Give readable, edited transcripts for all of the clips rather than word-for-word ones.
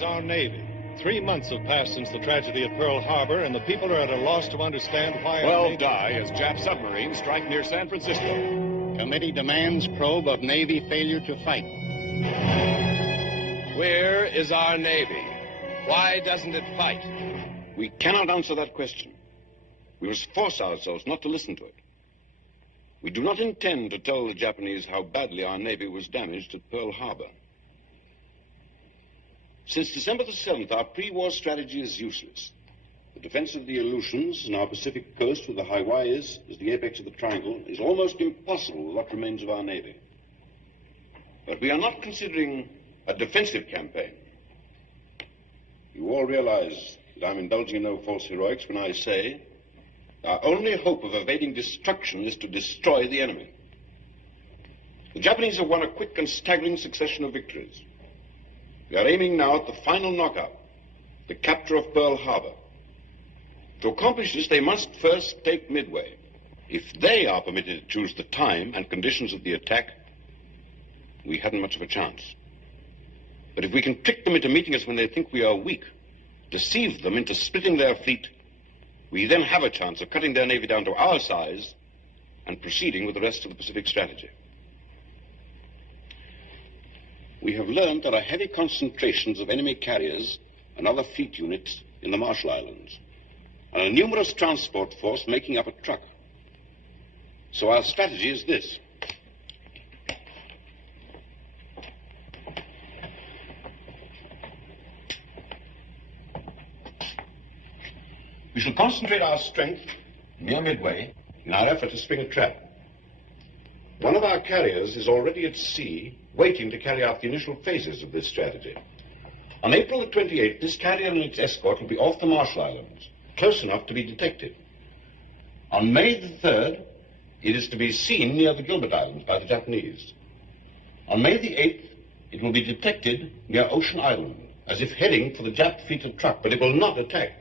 is our Navy. 3 months have passed since the tragedy at Pearl Harbor, and the people are at a loss to understand why... 12 die as Jap submarines strike near San Francisco. Committee demands probe of Navy failure to fight. Where is our Navy? Why doesn't it fight? We cannot answer that question. We must force ourselves not to listen to it. We do not intend to tell the Japanese how badly our Navy was damaged at Pearl Harbor. Since December the 7th, our pre-war strategy is useless. The defense of the Aleutians and our Pacific coast with the Hawaiis as the apex of the triangle is almost impossible with what remains of our Navy. But we are not considering a defensive campaign. You all realize that I'm indulging in no false heroics when I say our only hope of evading destruction is to destroy the enemy. The Japanese have won a quick and staggering succession of victories. We are aiming now at the final knockout, the capture of Pearl Harbor. To accomplish this, they must first take Midway. If they are permitted to choose the time and conditions of the attack, we haven't much of a chance. But if we can trick them into meeting us when they think we are weak, deceive them into splitting their fleet, we then have a chance of cutting their navy down to our size and proceeding with the rest of the Pacific strategy. We have learned there are heavy concentrations of enemy carriers and other fleet units in the Marshall Islands, and a numerous transport force making up a truck. So our strategy is this. We shall concentrate our strength near Midway in our effort to spring a trap. One of our carriers is already at sea, waiting to carry out the initial phases of this strategy. On April the 28th, this carrier and its escort will be off the Marshall Islands, close enough to be detected. On May the 3rd, it is to be seen near the Gilbert Islands by the Japanese. On May the 8th, it will be detected near Ocean Island, as if heading for the Jap fleet of truck, but it will not attack.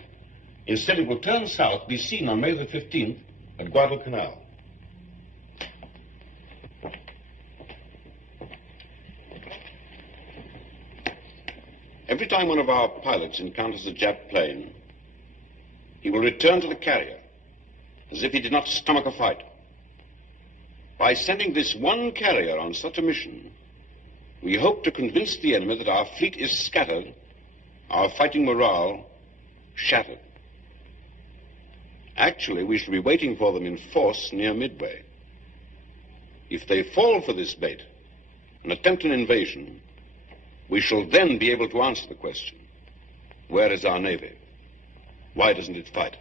Instead, it will turn south, be seen on May the 15th at Guadalcanal. Every time one of our pilots encounters a Jap plane, he will return to the carrier as if he did not stomach a fight. By sending this one carrier on such a mission, we hope to convince the enemy that our fleet is scattered, our fighting morale shattered. Actually, we shall be waiting for them in force near Midway. If they fall for this bait and attempt an invasion, we shall then be able to answer the question, where is our Navy? Why doesn't it fight?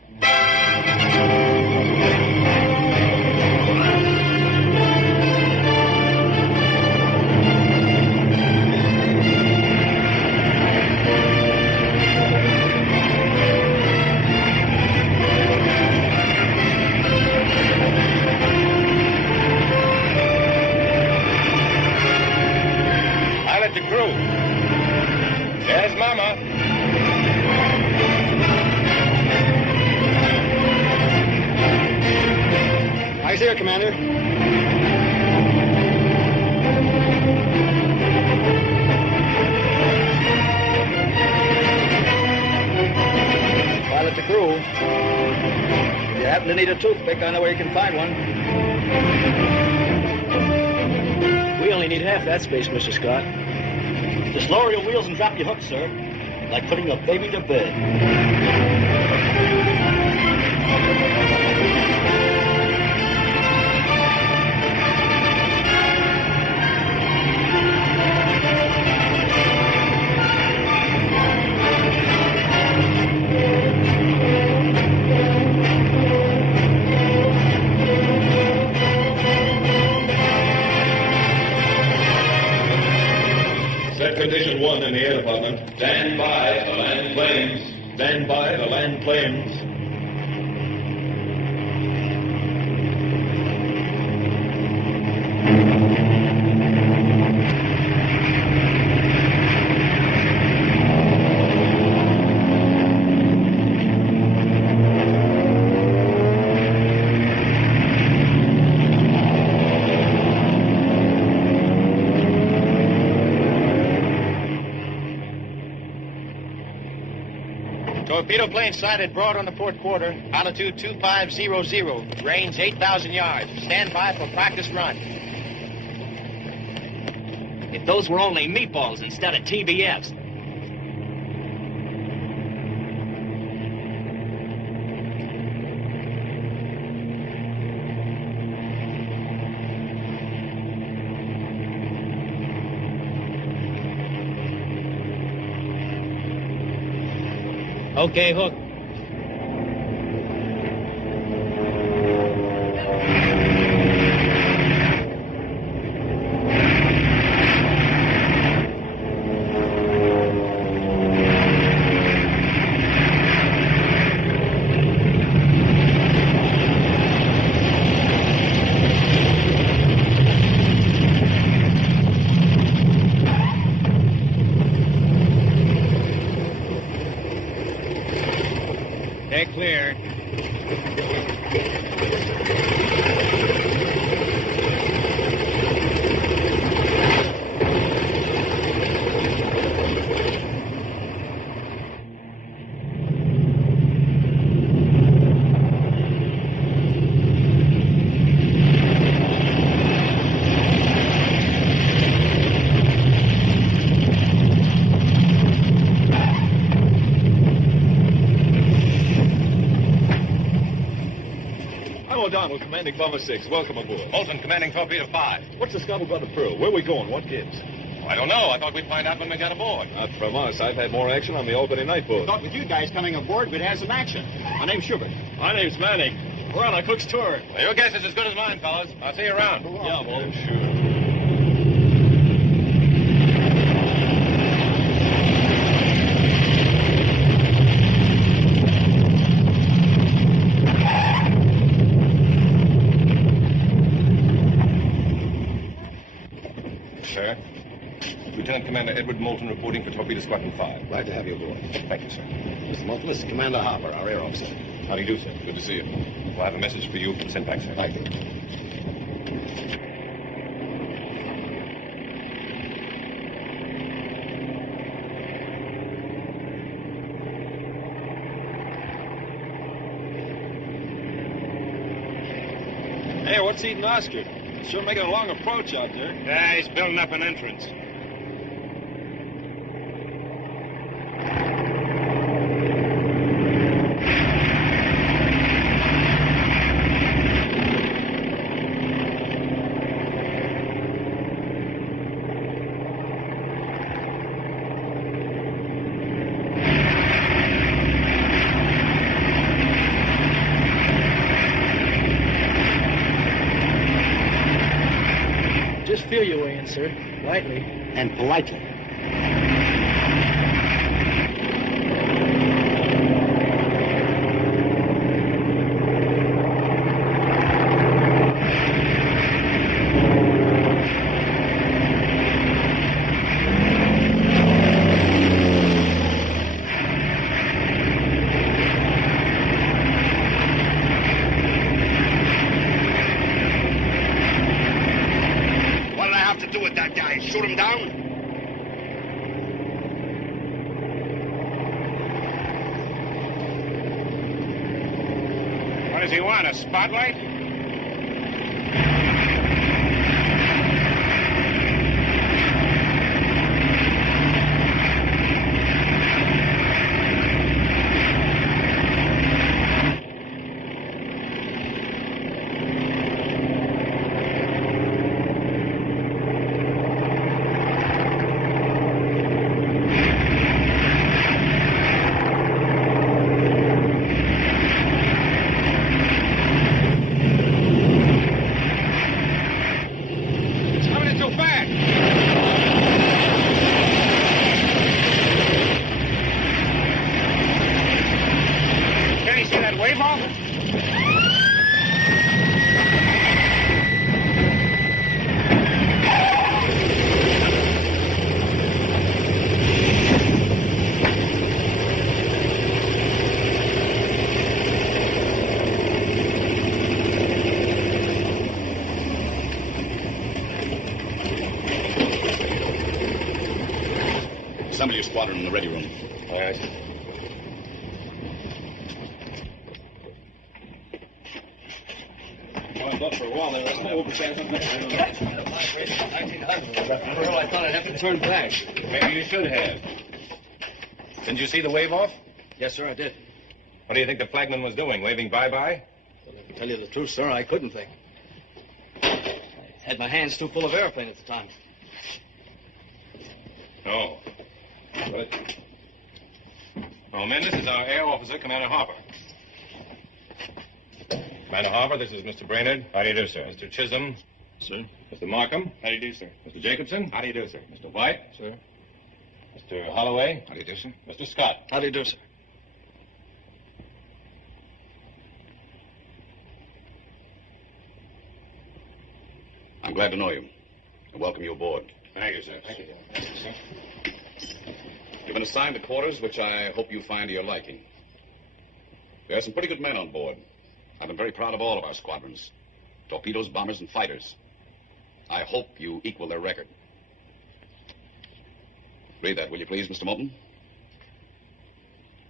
Pilot to crew. There's Mama. Eyes here, Commander. Pilot to crew. If you happen to need a toothpick, I know where you can find one. We only need half that space, Mr. Scott. Just lower your wheels and drop your hooks, sir. Like putting a baby to bed. Condition 1 in the air department. Stand by for land planes. Stand by for land planes. Torpedo plane sighted broad on the port quarter, altitude 2500, range 8,000 yards. Stand by for practice run. If those were only meatballs instead of TBFs. Okay, Hook. They're clear. O'Donnell, commanding Bomber 6. Welcome aboard. Bolton, commanding Torpedo 5. What's the scuttlebutt of Pearl? Where are we going? What gives? I don't know. I thought we'd find out when we got aboard. Not from us. I've had more action on the Albany night boat. Thought with you guys coming aboard, we'd have some action. My name's Schubert. My name's Manning. We're on a cook's tour. Well, your guess is as good as mine, fellas. I'll see you around. Yeah, well, Sure. Sir. Lieutenant Commander Edward Moulton reporting for Torpedo Squadron 5. Glad to have you aboard. Thank you, sir. Mr. Moulton, this is Commander Harper, our air officer. How do you do, sir? Good to see you. Well, I have a message for you. Send back, sir. Thank you. Hey, what's eating ostrich? Sure making a long approach out there. Yeah, he's building up an entrance. just feel your way in, sir. Lightly. And politely. Shoot him down? What does he want, a spotlight? Somebody squadron in the ready room. All right. But for a while, there was no overchance. I thought I'd have to turn back. Maybe you should have. Didn't you see the wave off? Yes, sir, I did. What do you think the flagman was doing? Waving bye-bye? Well, to tell you the truth, sir, I couldn't think. I had my hands too full of airplane at the time. Oh. Oh, men, this is our air officer, Commander Harper. Commander Harper, this is Mr. Brainerd. How do you do, sir? Mr. Chisholm. Sir? Mr. Markham. How do you do, sir? Mr. Jacobson. How do you do, sir? Mr. White. Sir? Mr. Holloway. How do you do, sir? Mr. Scott. How do you do, sir? I'm glad to know you. I welcome you aboard. Thank you, sir. Thank you. Thank you, sir. You've been assigned to quarters, which I hope you find to your liking. There are some pretty good men on board. I've been very proud of all of our squadrons. Torpedoes, bombers, and fighters. I hope you equal their record. Read that, will you please, Mr. Moulton?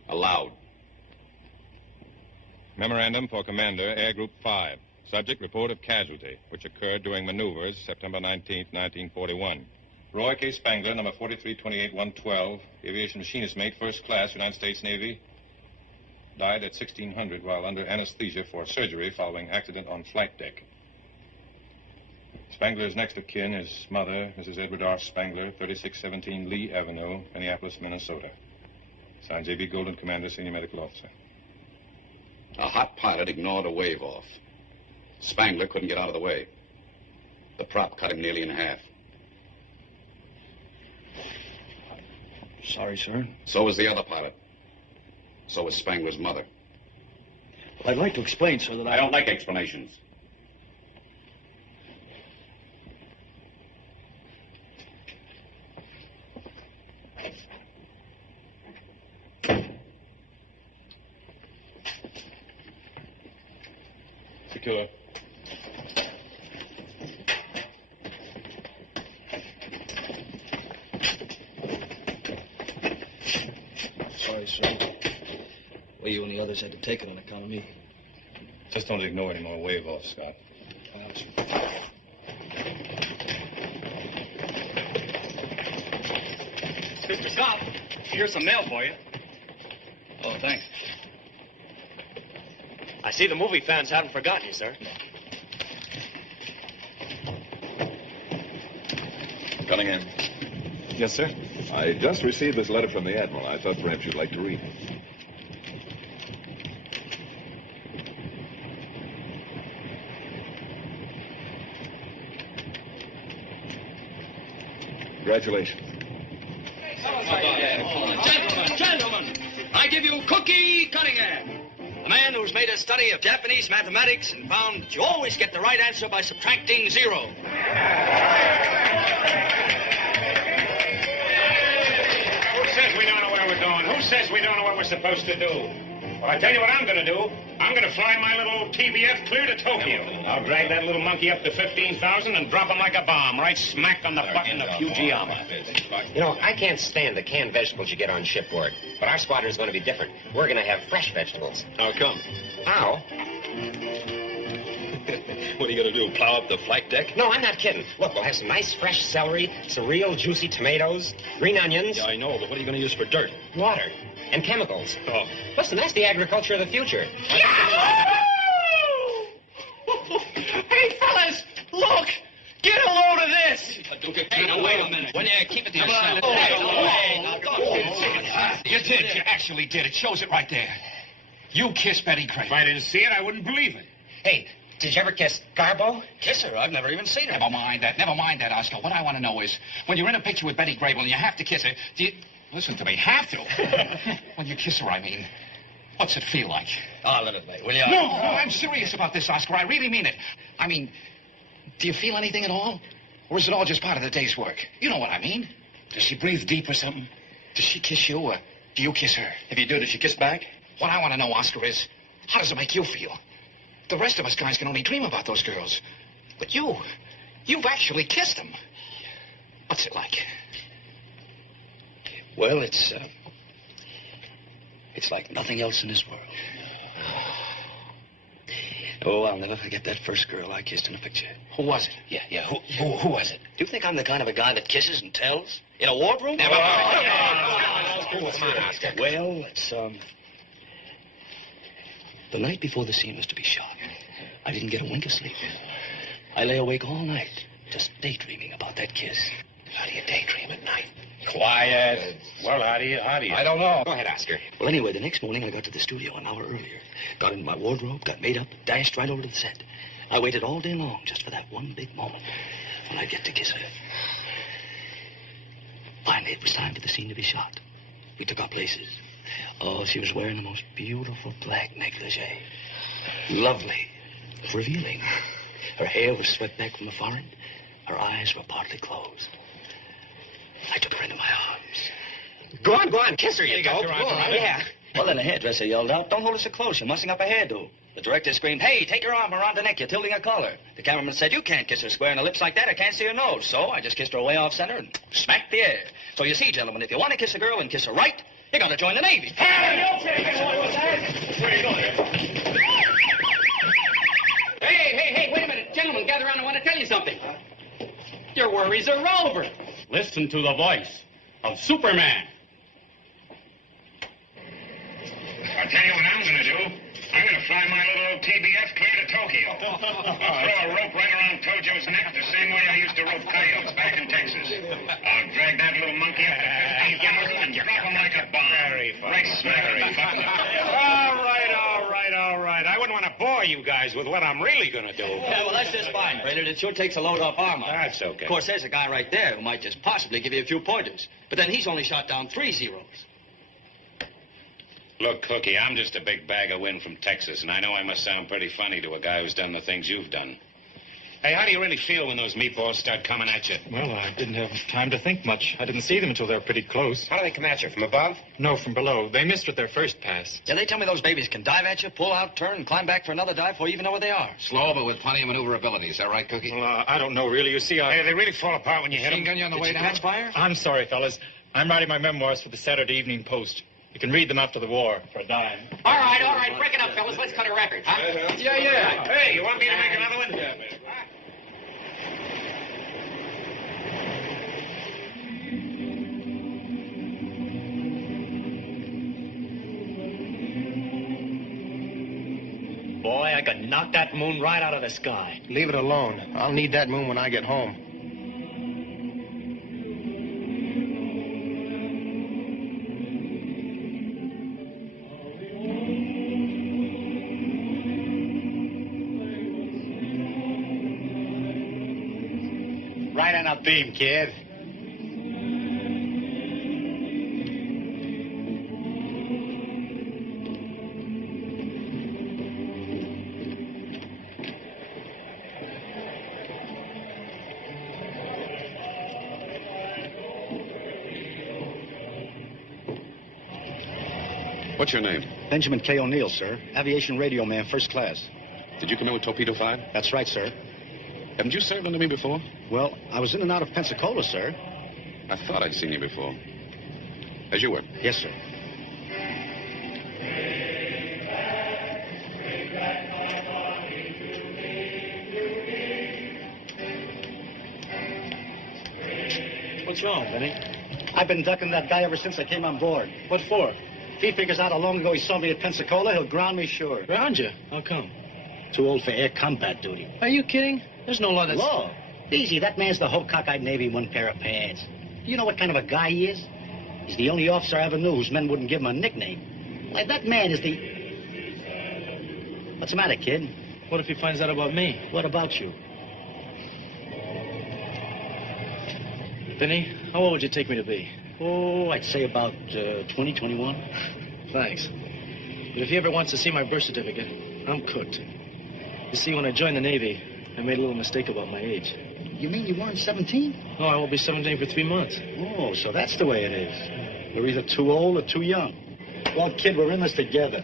Aloud. Memorandum for Commander, Air Group 5. Subject, report of casualty, which occurred during maneuvers September 19th, 1941. Roy K. Spangler, number 4328-112, aviation machinist mate, first class, United States Navy. Died at 1600 while under anesthesia for surgery following accident on flight deck. Spangler's next of kin is mother, Mrs. Edward R. Spangler, 3617 Lee Avenue, Minneapolis, Minnesota. Signed J.B. Golden, Commander, Senior Medical Officer. A hot pilot ignored a wave off. Spangler couldn't get out of the way. The prop cut him nearly in half. Sorry, sir. So was the other pilot. So was Spangler's mother. Well, I'd like to explain, sir, that I don't like explanations. Secure. Sorry, sir. Well, you and the others had to take it on account of me. Just don't ignore any more wave off, Scott. Well, sir. Mr. Scott, here's some mail for you. Oh, thanks. I see the movie fans haven't forgotten you, sir. Cunningham. Yes, sir. I just received this letter from the Admiral. I thought perhaps you'd like to read it. Congratulations. Gentlemen, I give you Cookie Cunningham, a man who's made a study of Japanese mathematics and found that you always get the right answer by subtracting 0. Who says we don't know where we're going? Who says we don't know what we're supposed to do? Well, I tell you what I'm going to do. I'm going to fly my little TBF clear to Tokyo. I'll drag that little monkey up to 15,000 and drop him like a bomb, right smack on the button of Fujiyama. You know, I can't stand the canned vegetables you get on shipboard. But our squadron's going to be different. We're going to have fresh vegetables. How come? How? What are you going to do, plow up the flight deck? No, I'm not kidding. Look, we'll have some nice fresh celery, some real juicy tomatoes, green onions. Yeah, I know, but what are you going to use for dirt? Water. And chemicals. Oh. Listen, that's the agriculture of the future. Hey, fellas, look! Get a load of this! Hey, now, wait a minute. When you keep it to yourself. You did. You actually did. It shows it right there. You kissed Betty Craig. If I didn't see it, I wouldn't believe it. Hey, did you ever kiss Garbo? Kiss her? I've never even seen her. Never mind that, Oscar. What I want to know is, when you're in a picture with Betty Grable and you have to kiss her, do you... Listen to me, have to. When you kiss her, I mean, what's it feel like? Oh, let it be, will you? No, I'm serious about this, Oscar. I really mean it. I mean, do you feel anything at all? Or is it all just part of the day's work? You know what I mean. Does she breathe deep or something? Does she kiss you, or do you kiss her? If you do, does she kiss back? What I want to know, Oscar, is, how does it make you feel? The rest of us guys can only dream about those girls. But you've actually kissed them. What's it like? Well, it's like nothing else in this world. Oh, I'll never forget that first girl I kissed in a picture. Who was it? Yeah. Who was it? Do you think I'm the kind of a guy that kisses and tells? In a wardroom? Never mind. Come on, Oscar. Well, it's, the night before the scene was to be shot, I didn't get a wink of sleep. I lay awake all night, just daydreaming about that kiss. How do you daydream at night? Quiet. Well, how do you? I don't know. Go ahead, Oscar. Well, anyway, the next morning I got to the studio an hour earlier. Got into my wardrobe, got made up, dashed right over to the set. I waited all day long just for that one big moment when I'd get to kiss her. Finally, it was time for the scene to be shot. We took our places. Oh, she was wearing the most beautiful black negligee. Lovely. Revealing. Her hair was swept back from the forehead. Her eyes were partly closed. I took her into my arms. Go on, kiss her, you dope. Go on, yeah. Well, then the hairdresser yelled out, "Don't hold her so close. You're mussing up her hairdo." The director screamed, "Hey, take your arm around the neck. You're tilting her collar." The cameraman said, "You can't kiss her square in the lips like that. I can't see her nose." So I just kissed her way off center and smacked the air. So you see, gentlemen, if you want to kiss a girl and kiss her right, you got to join the Navy. Hey, wait a minute. Gentlemen, gather around. I want to tell you something. Your worries are over. Listen to the voice of Superman. I'll tell you what I'm going to do. I'm going to fly my little TBF clear to Tokyo. I'll throw a rope right around Tojo's neck the same way I used to rope coyotes back in Texas. I'll drag that little monkey up to 15,000 and drop him like a bomb. Very funny. Right smack in the fucking All right. I wouldn't want to bore you guys with what I'm really going to do. Yeah, well, that's just fine, Brainerd. It sure takes a load off armor. That's okay. Of course, there's a guy right there who might just possibly give you a few pointers. But then he's only shot down 3 zeros. Look, Cookie, I'm just a big bag of wind from Texas, and I know I must sound pretty funny to a guy who's done the things you've done. Hey, how do you really feel when those meatballs start coming at you? Well, I didn't have time to think much. I didn't see them until they were pretty close. How do they come at you? From above? No, from below. They missed with their first pass. Yeah, they tell me those babies can dive at you, pull out, turn, and climb back for another dive before you even know where they are. Slow, but with plenty of maneuverability. Is that right, Cookie? Well, I don't know, really. You see, Hey, they really fall apart when you hit them. Machine gun you on the way down? Catch fire? I'm sorry, fellas. I'm writing my memoirs for the Saturday Evening Post. You can read them after the war for a dime. All right. Break it up, fellas. Let's cut a record, huh? Yeah. Hey, you want me to make another one? Boy, I could knock that moon right out of the sky. Leave it alone. I'll need that moon when I get home. Right on a beam, kid. What's your name? Benjamin K. O'Neill, sir. Aviation radio man, first class. Did you come in with Torpedo 5? That's right, sir. Haven't you served under me before? Well, I was in and out of Pensacola, sir. I thought I'd seen you before. As you were. Yes, sir. What's wrong, Benny? I've been ducking that guy ever since I came on board. What for? If he figures out how long ago he saw me at Pensacola, he'll ground me sure. Ground you? How come? Too old for air combat duty. Are you kidding? There's no law that's... Law? Easy, that man's the whole cockeyed Navy in one pair of pants. Do you know what kind of a guy he is? He's the only officer I ever knew whose men wouldn't give him a nickname. Like, that man is the... What's the matter, kid? What if he finds out about me? What about you? Benny, how old would you take me to be? Oh, I'd say about 20, 21. Thanks. But if he ever wants to see my birth certificate, I'm cooked. You see, when I joined the Navy, I made a little mistake about my age. You mean you weren't 17? No, I won't be 17 for 3 months. Oh, so that's the way it is. We're either too old or too young. Well, kid, we're in this together.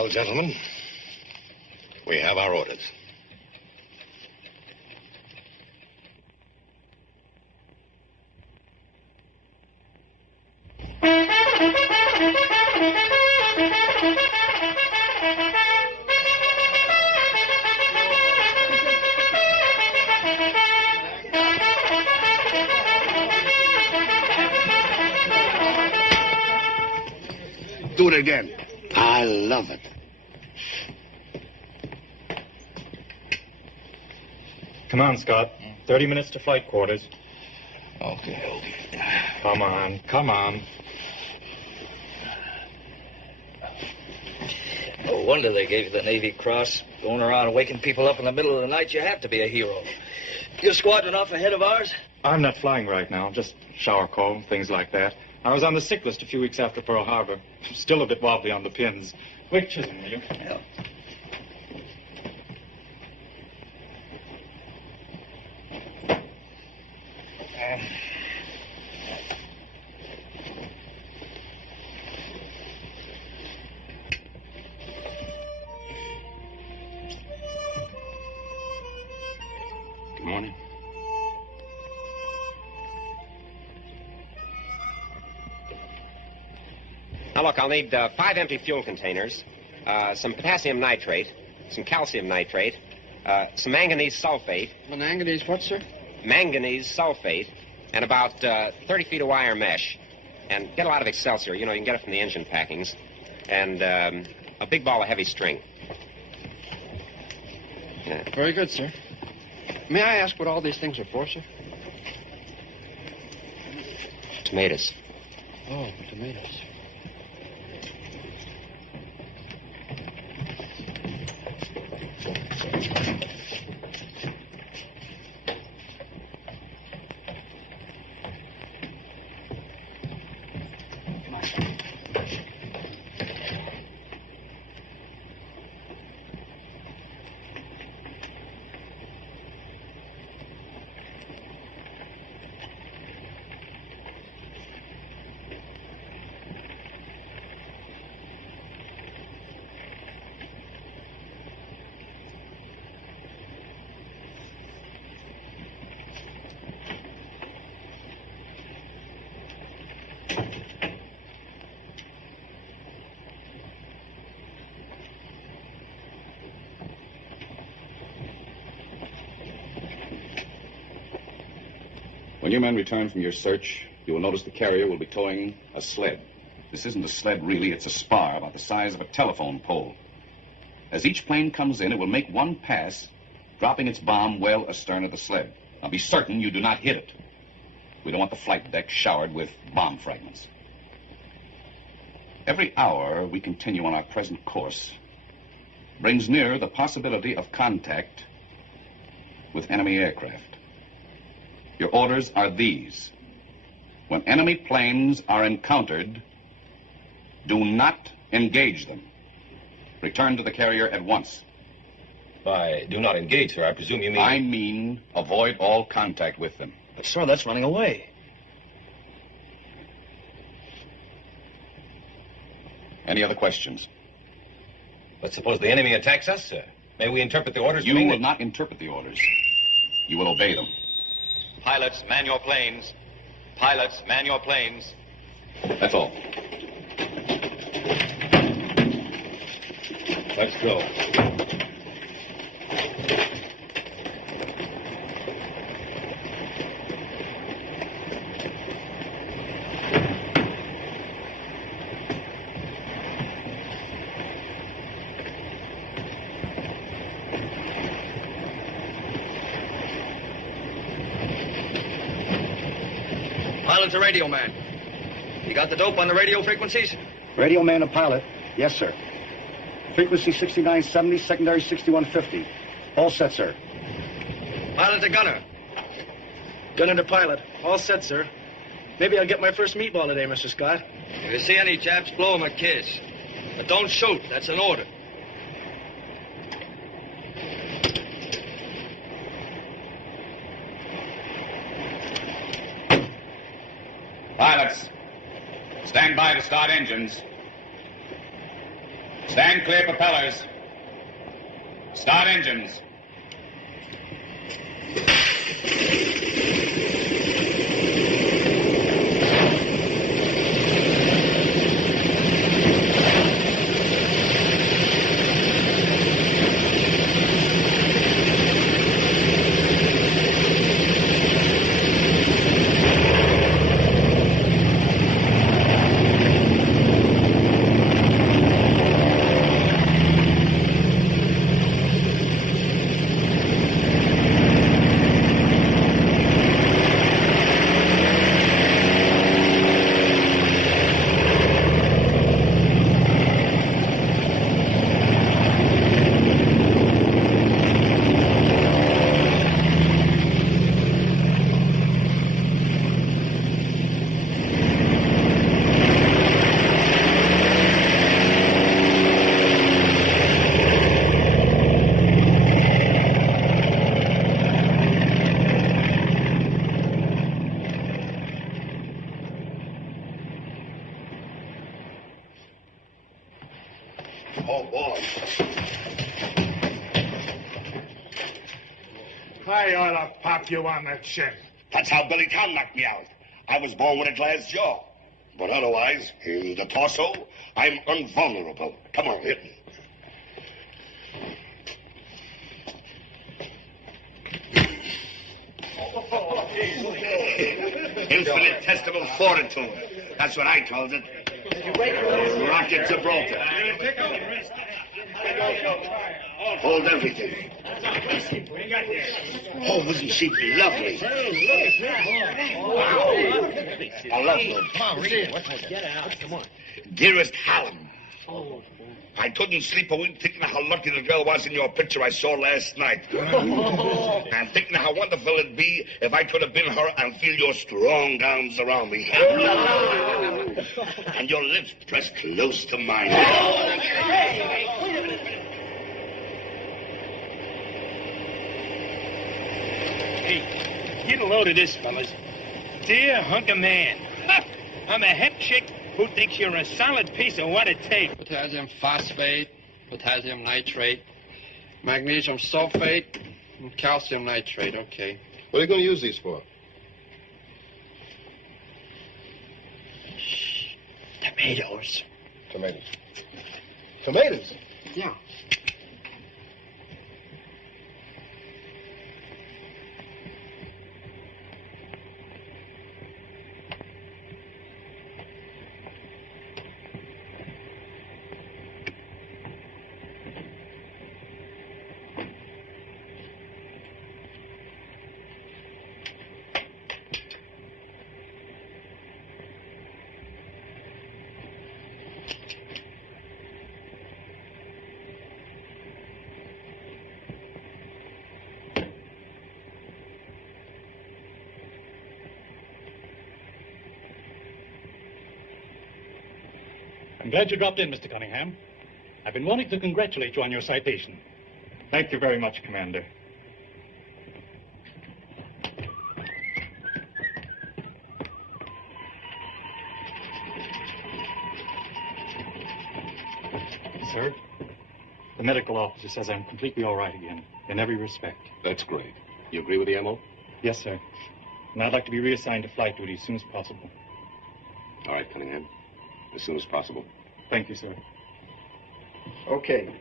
Well, gentlemen, we have our orders. Do it again. I love it. Come on, Scott. 30 minutes to flight quarters. Okay. Come on. No wonder they gave you the Navy Cross. Going around and waking people up in the middle of the night, you have to be a hero. Your squadron off ahead of ours? I'm not flying right now, just shower call, things like that. I was on the sick list a few weeks after Pearl Harbor. Still a bit wobbly on the pins. Quick, Chisholm, will you? Yeah. Good morning. Now, look, I'll need 5 empty fuel containers, some potassium nitrate, some calcium nitrate, some manganese sulfate. Manganese what, sir? Manganese sulfate, and about 30 feet of wire mesh. And get a lot of Excelsior. You know, you can get it from the engine packings. And a big ball of heavy string. Yeah. Very good, sir. May I ask what all these things are for, sir? Tomatoes. Oh, tomatoes. When you men return from your search, you will notice the carrier will be towing a sled. This isn't a sled, really. It's a spar about the size of a telephone pole. As each plane comes in, it will make one pass, dropping its bomb well astern of the sled. Now, be certain you do not hit it. We don't want the flight deck showered with bomb fragments. Every hour we continue on our present course brings nearer the possibility of contact with enemy aircraft. Your orders are these. When enemy planes are encountered, do not engage them. Return to the carrier at once. By do not engage, sir, I presume you mean... I mean avoid all contact with them. But, sir, that's running away. Any other questions? But suppose the enemy attacks us, sir. May we interpret the orders? You will not interpret the orders. You will obey them. Pilots, man your planes. Pilots, man your planes. That's all. Let's go. Pilot's a radio man. You got the dope on the radio frequencies? Radio man and pilot. Yes, sir. Frequency 6970, secondary 6150. All set, sir. Pilot to gunner. Gunner to pilot. All set, sir. Maybe I'll get my first meatball today, Mr. Scott. If you see any Japs, blow them a kiss. But don't shoot. That's an order. Pilots, stand by to start engines. Stand clear, propellers. Start engines. Oh, boy. I ought to pop you on the chin. That's how Billy Tom knocked me out. I was born with a glass jaw. But otherwise, in the torso, I'm invulnerable. Come on, hit me. Infinitesimal fortitude. That's what I called it. Rocket Gibraltar. Hold everything. Oh, wasn't she lovely? I love her. Come on, read it. Get it out. Come on. Dearest Hallam. I couldn't sleep a wink thinking how lucky the girl was in your picture I saw last night. And thinking how wonderful it'd be if I could have been her and feel your strong arms around me. And your lips pressed close to mine. Hey, get a load of this, fellas. Dear hunk of man. I'm a hep chick who thinks you're a solid piece of what it takes. Potassium phosphate, potassium nitrate, magnesium sulfate, and calcium nitrate. Okay. What are you going to use these for? Tomatoes. Tomatoes. Tomatoes? Yeah. I'm glad you dropped in, Mr. Cunningham. I've been wanting to congratulate you on your citation. Thank you very much, Commander. Sir, the medical officer says I'm completely all right again, in every respect. That's great. You agree with the MO? Yes, sir. And I'd like to be reassigned to flight duty as soon as possible. All right, Cunningham. As soon as possible. Thank you, sir. Okay.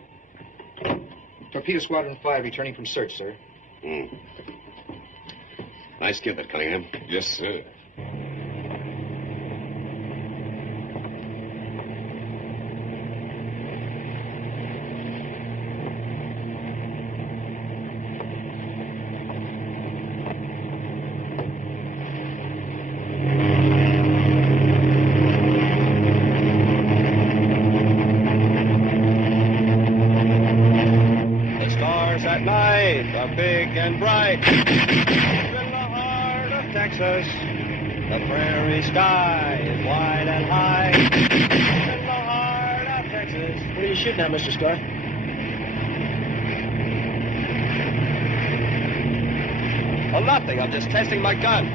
Torpedo Squadron 5 returning from search, sir. Nice kid, that Cunningham. Yes, sir. Big and bright. In the heart of Texas, the prairie sky is wide and high. In the heart of Texas. What are you shooting at, Mr. Starr? Oh, nothing. I'm just testing my guns.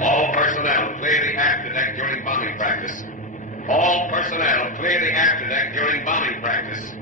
All clear the afterdeck during bombing practice. All personnel, clear the afterdeck during bombing practice.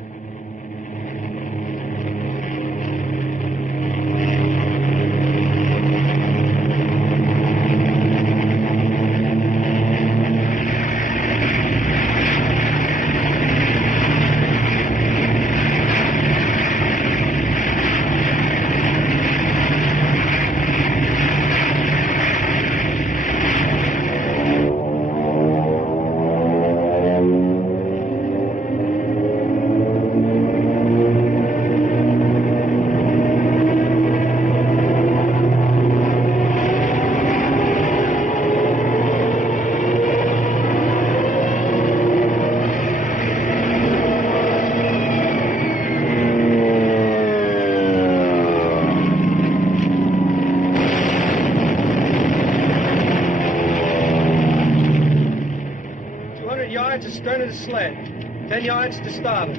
10 yards to starboard.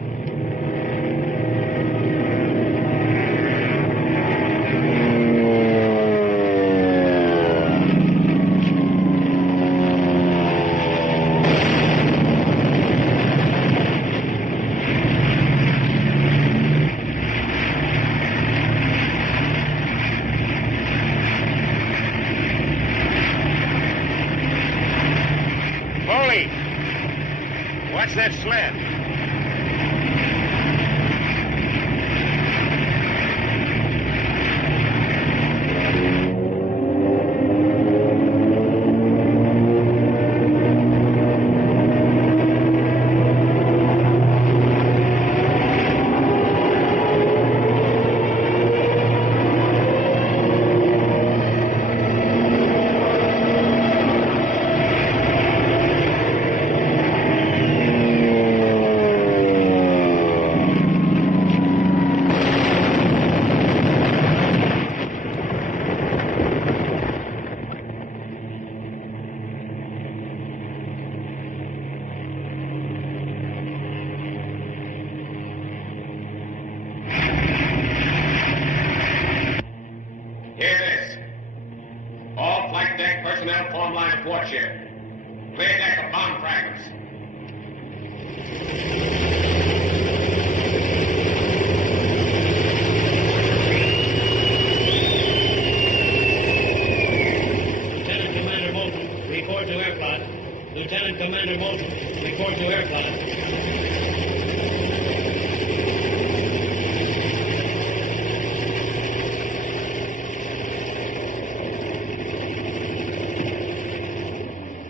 Foley, watch that sled. Hear this. All flight deck personnel form line of watch here. Clear deck of bomb fragments. Lieutenant Commander Moulton, report to airplot. Lieutenant Commander Moulton, report to airplot.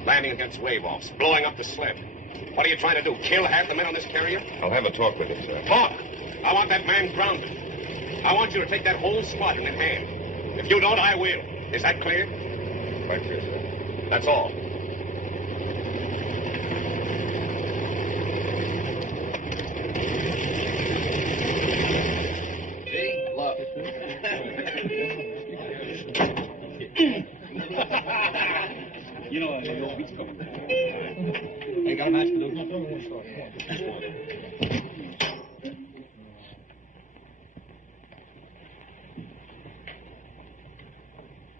Landing against wave offs, blowing up the sled. What are you trying to do? Kill half the men on this carrier? I'll have a talk with him, sir. Talk! I want that man grounded. I want you to take that whole squadron in hand. If you don't, I will. Is that clear? Quite clear, sir. That's all. You know, your beat's coming. Hey, got a match to do?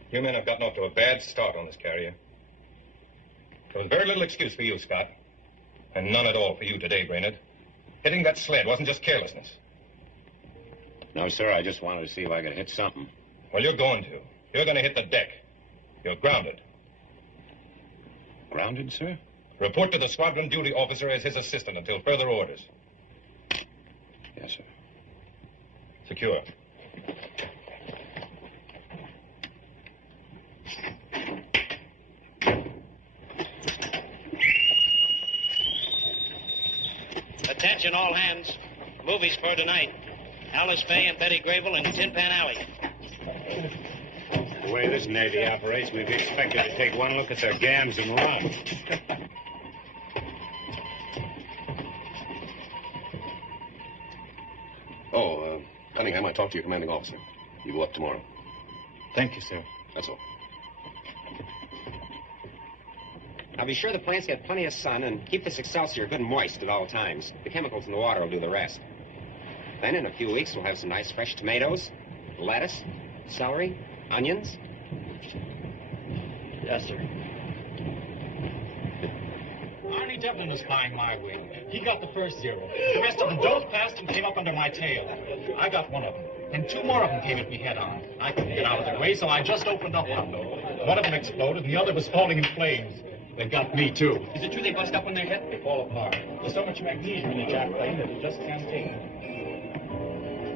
You men have gotten off to a bad start on this carrier. There was very little excuse for you, Scott. And none at all for you today, Brainerd. Hitting that sled wasn't just carelessness. No, sir, I just wanted to see if I could hit something. Well, you're going to. You're going to hit the deck. You're grounded. Grounded, sir? Report to the squadron duty officer as his assistant until further orders. Yes, sir. Secure. Attention, all hands. Movies for tonight. Alice Faye and Betty Grable in Tin Pan Alley. The way this Navy operates, we'd be expected to take one look at their gams and run. Cunningham, I talked to your commanding officer. You go up tomorrow. Thank you, sir. That's all. Now be sure the plants get plenty of sun and keep this Excelsior good and moist at all times. The chemicals in the water will do the rest. Then in a few weeks we'll have some nice fresh tomatoes, lettuce, celery, onions. Yes, sir. Henry Devlin was flying my wing. He got the first 0. The rest of them dove past and came up under my tail. I got one of them. And 2 more of them came at me head on. I couldn't get out of their way, so I just opened up on them. One of them exploded, and the other was falling in flames. They got me, too. Is it true they bust up on their head? They fall apart. There's so much magnesium in the jet plane that it just can't take them.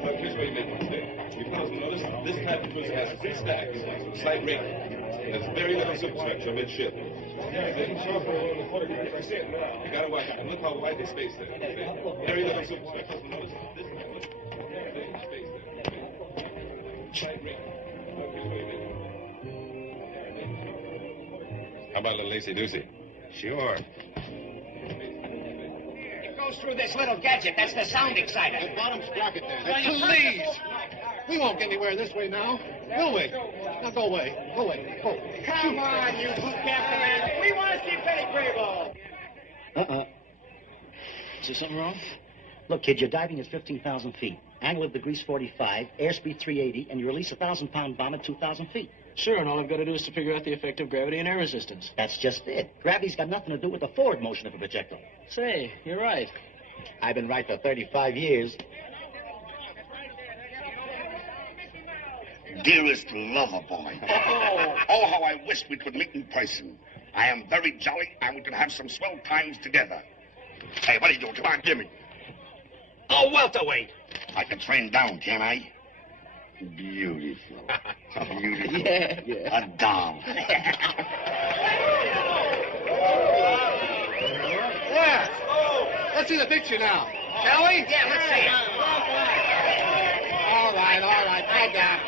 Here's what he meant one thing. You fellas notice this type of cruiser has 3 stacks, slight rating. There's very little superstructure midship. You gotta watch it. And look how wide they spaced it. Very little superstructure. Notice this type of space there. How about a little lacy-doocy? Sure. It goes through this little gadget. That's the sound exciter. The bottom sprocket there. Well, you Please! We won't get anywhere this way now, will we? Now go away. Go away. Go. Come on, you two captain. We want to see Pettigrew. Is there something wrong? Look, kid, your diving is 15,000 feet. Angle of degrees 45, airspeed 380, and you release a 1,000-pound bomb at 2,000 feet. Sure, and all I've got to do is to figure out the effect of gravity and air resistance. That's just it. Gravity's got nothing to do with the forward motion of a projectile. Say, you're right. I've been right for 35 years. Dearest lover boy. Oh, how I wish we could meet in person. I am very jolly, and we could have some swell times together. Hey, what are you doing? Come on, give me. Oh, welterweight. I can train down, can't I? Beautiful. Beautiful. Yeah. A doll. Yeah. Let's see the picture now. Shall we? Yeah, let's see it. All right. Pipe down.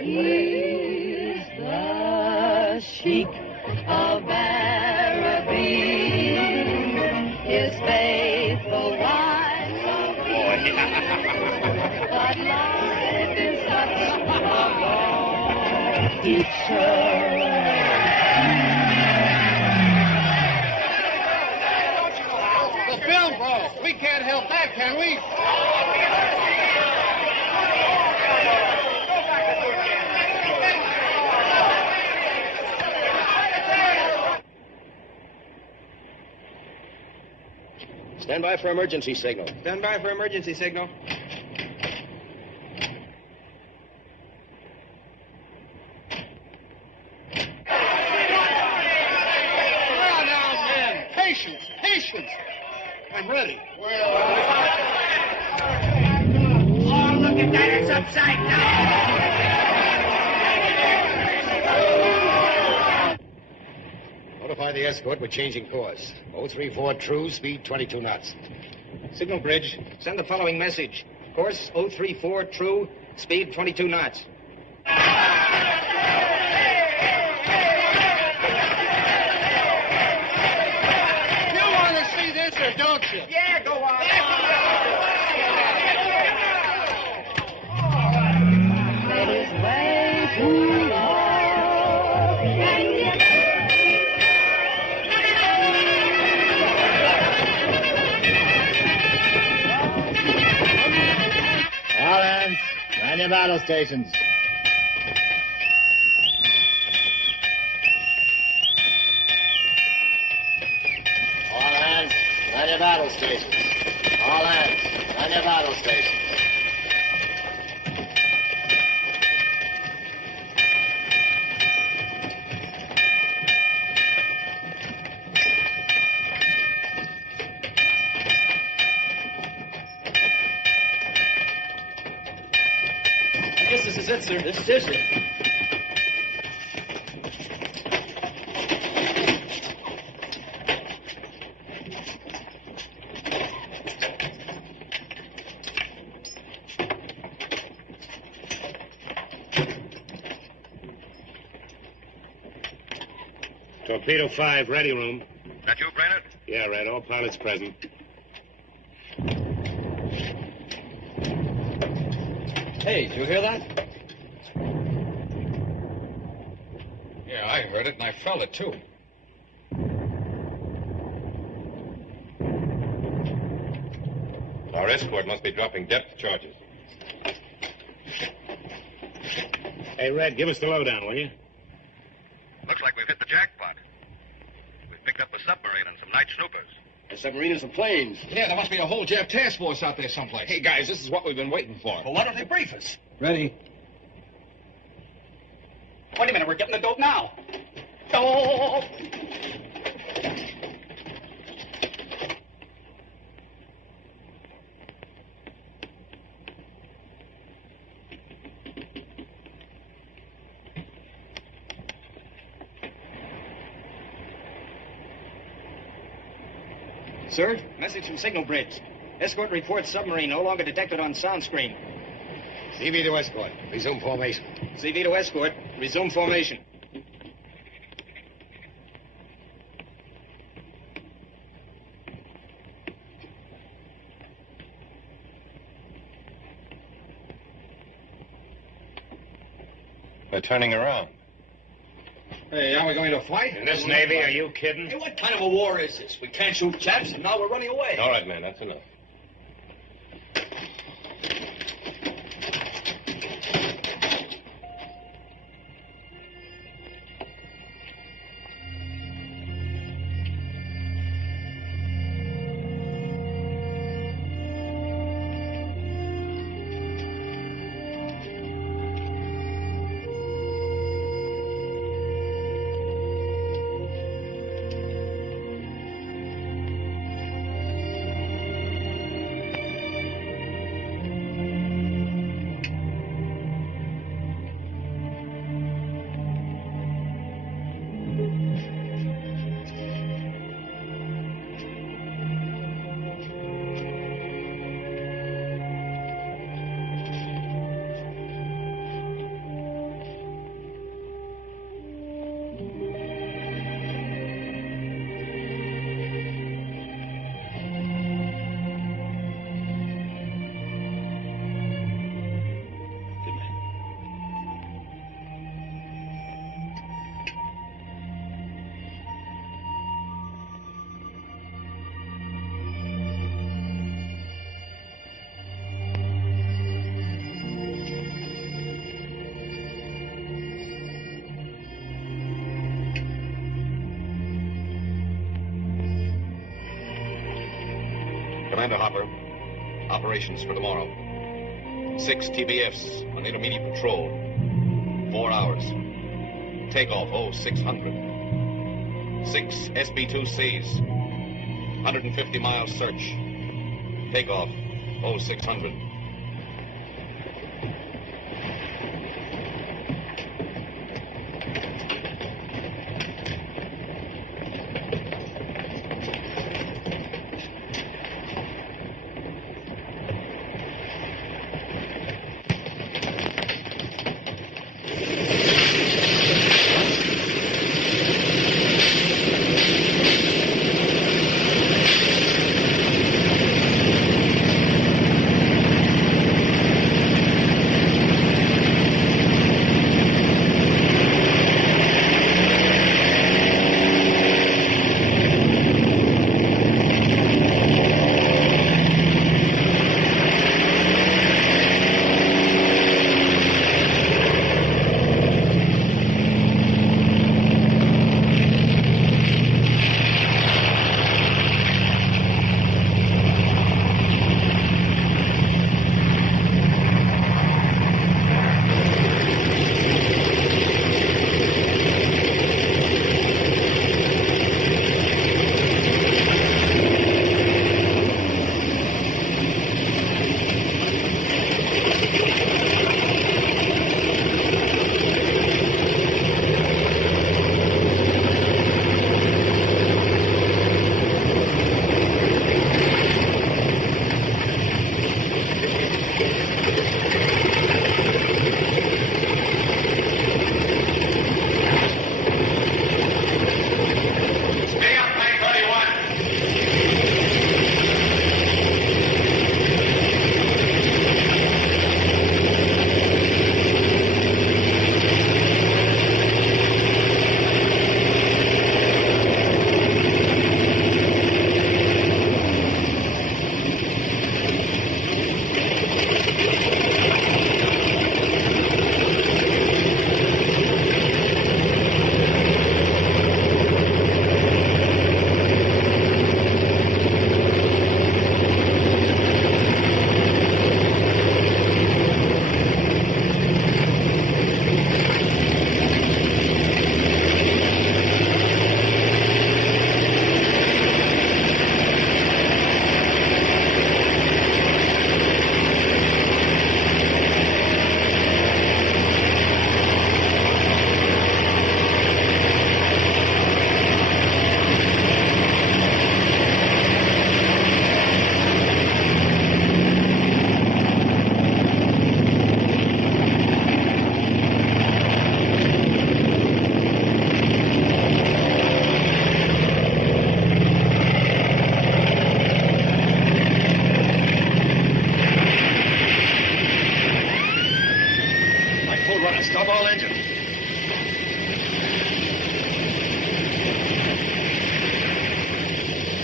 He's the Sheik of Araby, his faithful wife. But life is such a long picture. The film broke. We can't help that, can we? Stand by for emergency signal. Stand by for emergency signal. Well, now, men. Patience. I'm ready. Oh, look at that. It's upside down. Notify the escort we're changing course. 034 true, speed 22 knots. Signal bridge. Send the following message. Course 034 true, speed 22 knots. You want to see this or don't you? Yeah, go on. It is way too long, and yet All hands, man your battle stations. All hands, man your battle stations. All hands, man your battle stations. I guess this is it, sir. This is it. Torpedo 5, ready room. That you, Brainerd? Yeah, right. All pilots present. Hey, did you hear that? Yeah, I heard it, and I felt it, too. Our escort must be dropping depth charges. Hey, Red, give us the lowdown, will you? Looks like we've hit the jackpot. We've picked up a submarine and some night snoopers. A submarine and some planes. Yeah, there must be a whole Jap task force out there someplace. Hey, guys, this is what we've been waiting for. Well, why don't they brief us? Ready. Wait a minute, we're getting the dope now. Oh! Sir, message from Signal Bridge. Escort reports submarine no longer detected on sound screen. CV to escort. Resume formation. CV to escort. Resume formation. They're turning around. Hey, are we going to fight? In this Navy, are you kidding? Hey, what kind of a war is this? We can't shoot chaps, and now we're running away. All right, man, that's enough. Commander Hopper, operations for tomorrow. 6 TBFs on intermediate patrol. 4 hours. Takeoff 0600. 6 SB-2Cs. 150-mile search. Takeoff 0600.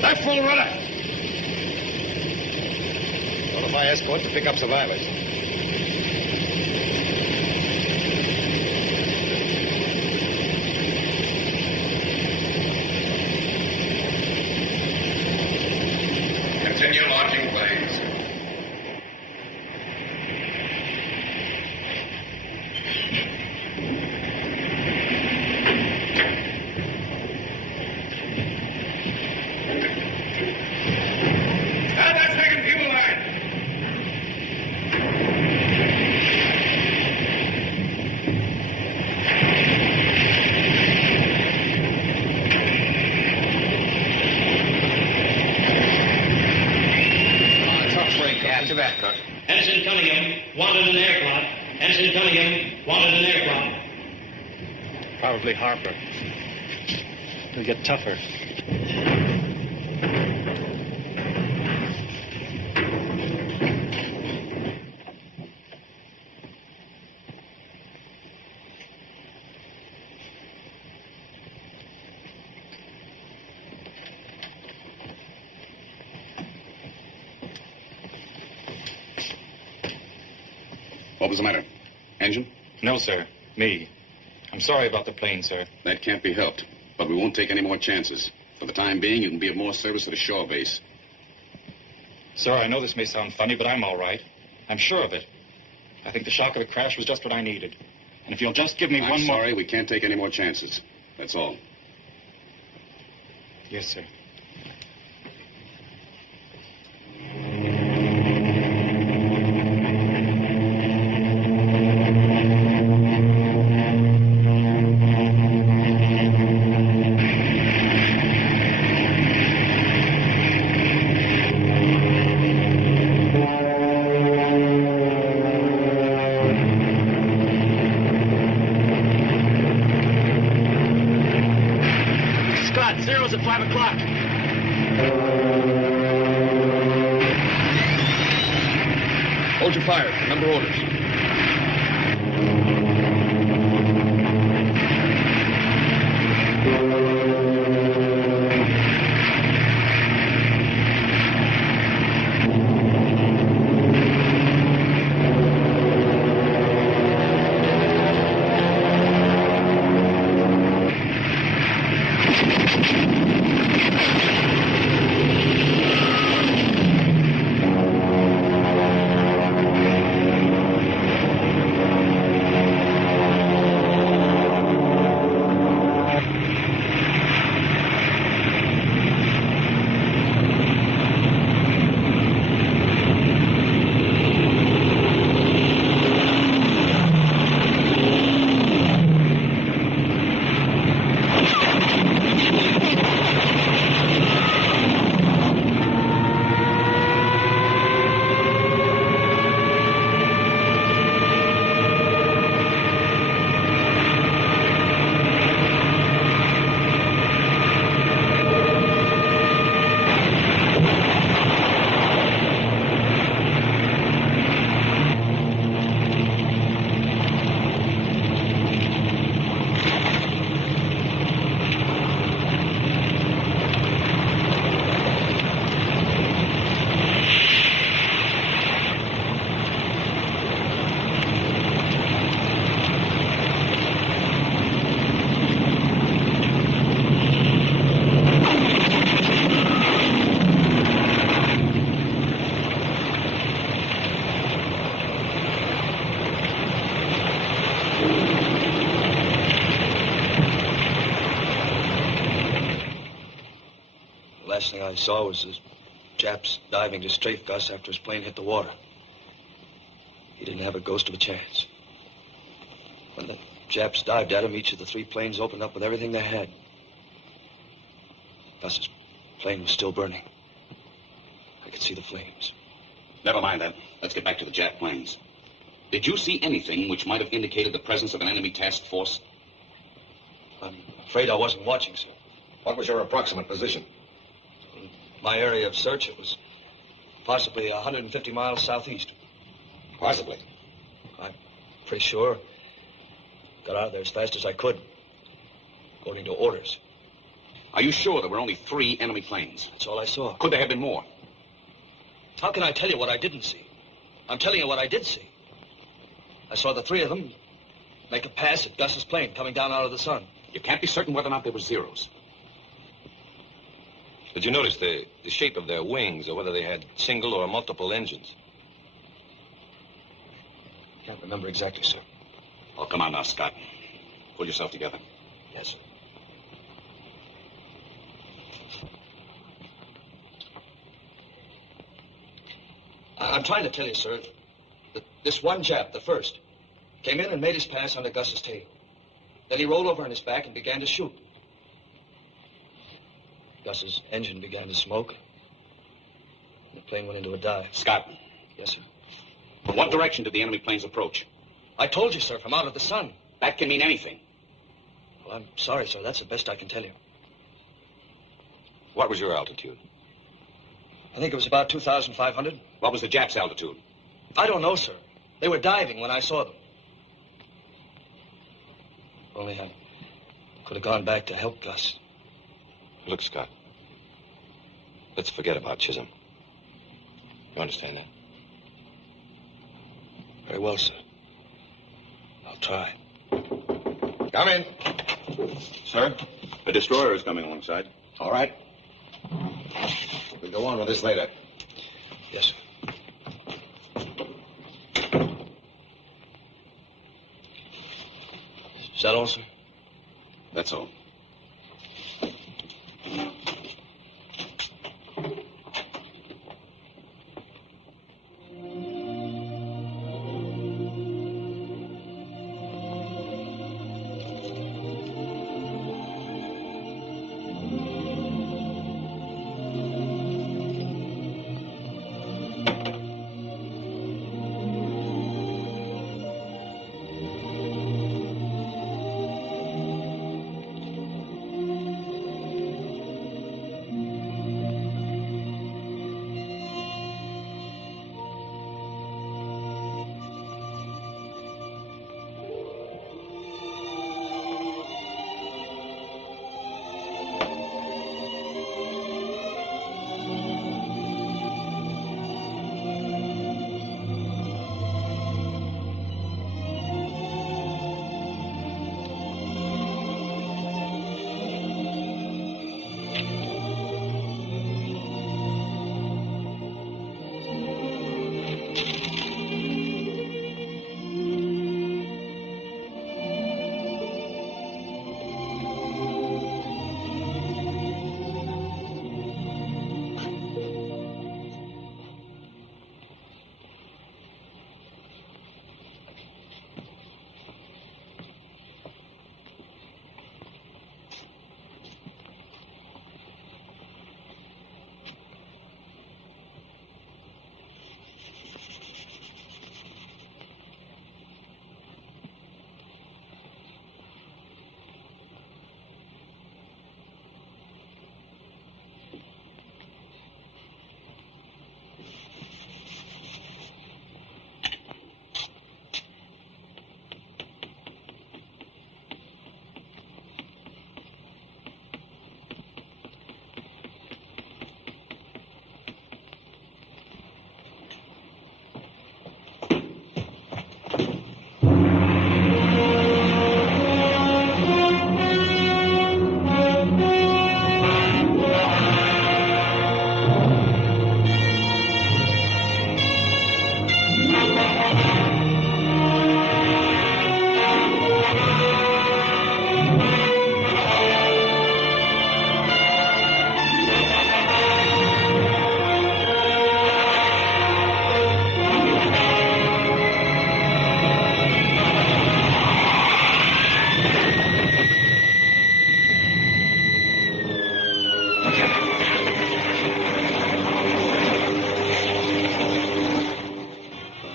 That full rudder. Notify escort to pick up survivors. Continue launching planes. Now that second fuel line. After that, Cook. Ensign Cunningham, wanted an aircraft. Ensign Cunningham, wanted an aircraft. Probably Harper. He'll get tougher. What was the matter? Engine? No, sir. Me. I'm sorry about the plane, sir. That can't be helped. But we won't take any more chances. For the time being, you can be of more service at a shore base. Sir, I know this may sound funny, but I'm all right. I'm sure of it. I think the shock of the crash was just what I needed. And if you'll just give me I'm one more... sorry, we can't take any more chances. That's all. Yes, sir. Scott, zero's at 5 o'clock. Hold your fire. Remember orders. Last thing I saw was the Japs diving to strafe us after his plane hit the water. He didn't have a ghost of a chance. When the Japs dived at him, each of the three planes opened up with everything they had. Gus's plane was still burning. I could see the flames. Never mind that. Let's get back to the Jap planes. Did you see anything which might have indicated the presence of an enemy task force? I'm afraid I wasn't watching, sir. What was your approximate position? In my area of search, it was possibly 150 miles southeast. Possibly. I'm pretty sure Got out of there as fast as I could, according to orders. Are you sure there were only 3 enemy planes? That's all I saw. Could there have been more? How can I tell you what I didn't see? I'm telling you what I did see. I saw the 3 of them make a pass at Gus's plane coming down out of the sun. You can't be certain whether or not they were Zeros. Did you notice the shape of their wings, or whether they had single or multiple engines? Can't remember exactly, sir. Oh, come on now, Scott. Pull yourself together. Yes, sir. I'm trying to tell you, sir, that this one Jap, the first, came in and made his pass under Gus's tail. Then he rolled over on his back and began to shoot. Gus's engine began to smoke. The plane went into a dive. Scott. Yes, sir. From what direction did the enemy planes approach? I told you, sir, from out of the sun. That can mean anything. Well, I'm sorry, sir. That's the best I can tell you. What was your altitude? I think it was about 2,500. What was the Japs' altitude? I don't know, sir. They were diving when I saw them. Only I could have gone back to help Gus. Look, Scott. Let's forget about Chisholm. You understand that? Very well, sir. I'll try. Come in. Sir, the destroyer is coming alongside. All right. We'll go on with this later. Yes, sir. Is that all, sir? That's all.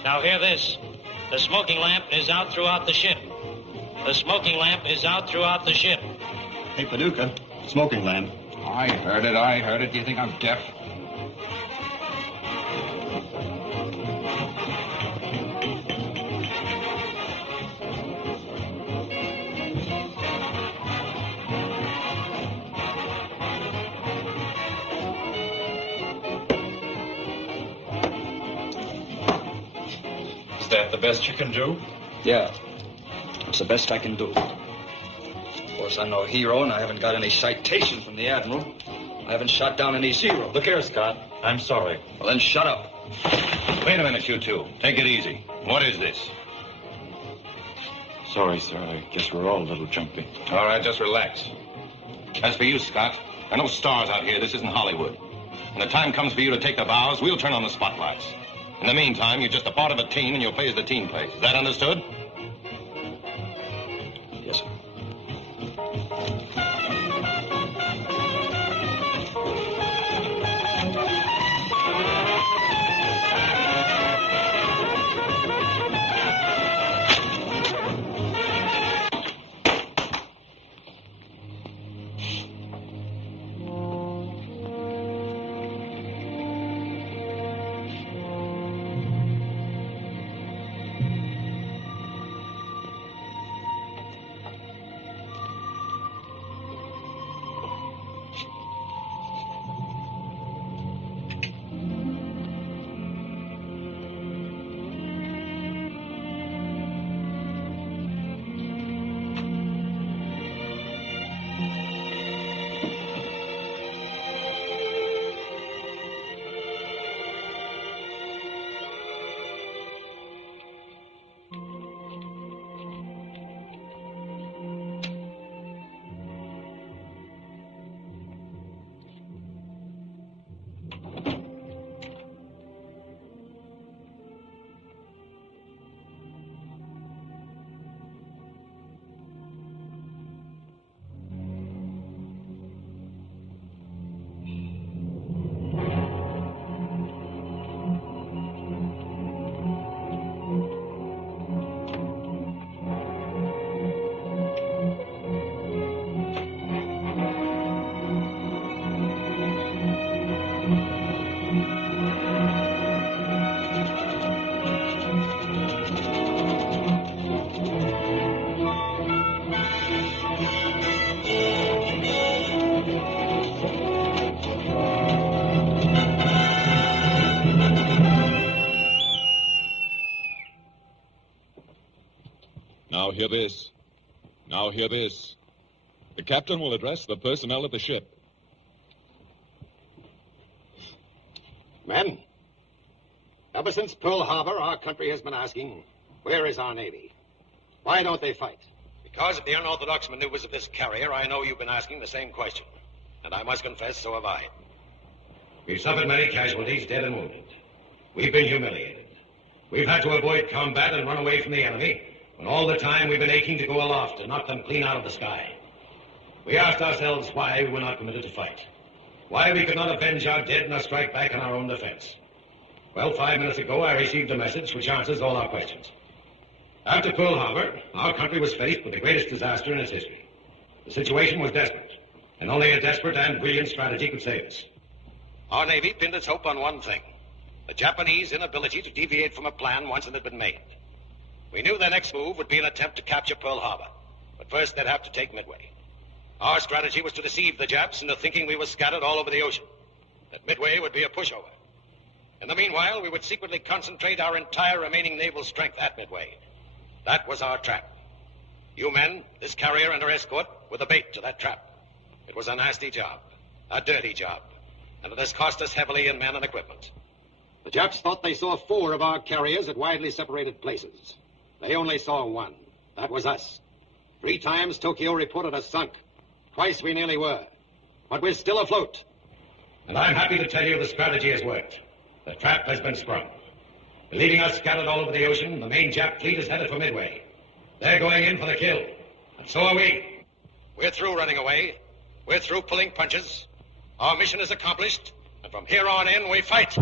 Now hear this. The smoking lamp is out throughout the ship. The smoking lamp is out throughout the ship. Hey, Paducah, smoking lamp. I heard it. Do you think I'm deaf? best you can do? Yeah. It's the best I can do. Of course, I'm no hero, and I haven't got any citation from the Admiral. I haven't shot down any zeros. Look here, Scott. I'm sorry. Well, then shut up. Wait a minute, you two. Take it easy. What is this? Sorry, sir. I guess we're all a little jumpy. All right, just relax. As for you, Scott, there are no stars out here. This isn't Hollywood. When the time comes for you to take the bows, we'll turn on the spotlights. In the meantime, you're just a part of a team, and you'll play as the team plays. Is that understood? Yes, sir. Now hear this. Now hear this. The captain will address the personnel of the ship. Men, ever since Pearl Harbor, our country has been asking, where is our Navy? Why don't they fight? Because of the unorthodox maneuvers of this carrier, I know you've been asking the same question. And I must confess, so have I. We've suffered many casualties, dead and wounded. We've been humiliated. We've had to avoid combat and run away from the enemy, when all the time we've been aching to go aloft and knock them clean out of the sky. We asked ourselves why we were not permitted to fight. Why we could not avenge our dead and strike back in our own defense. Well, 5 minutes ago, I received a message which answers all our questions. After Pearl Harbor, our country was faced with the greatest disaster in its history. The situation was desperate, and only a desperate and brilliant strategy could save us. Our Navy pinned its hope on one thing: the Japanese inability to deviate from a plan once it had been made. We knew their next move would be an attempt to capture Pearl Harbor, but first they'd have to take Midway. Our strategy was to deceive the Japs into thinking we were scattered all over the ocean, that Midway would be a pushover. In the meanwhile, we would secretly concentrate our entire remaining naval strength at Midway. That was our trap. You men, this carrier and her escort, were the bait to that trap. It was a nasty job, a dirty job, and it has cost us heavily in men and equipment. The Japs thought they saw 4 of our carriers at widely separated places. They only saw 1. That was us. 3 times Tokyo reported us sunk. Twice we nearly were. But we're still afloat. And I'm happy to tell you the strategy has worked. The trap has been sprung. Leaving us scattered all over the ocean, the main Jap fleet is headed for Midway. They're going in for the kill. And so are we. We're through running away. We're through pulling punches. Our mission is accomplished. And from here on in, we fight.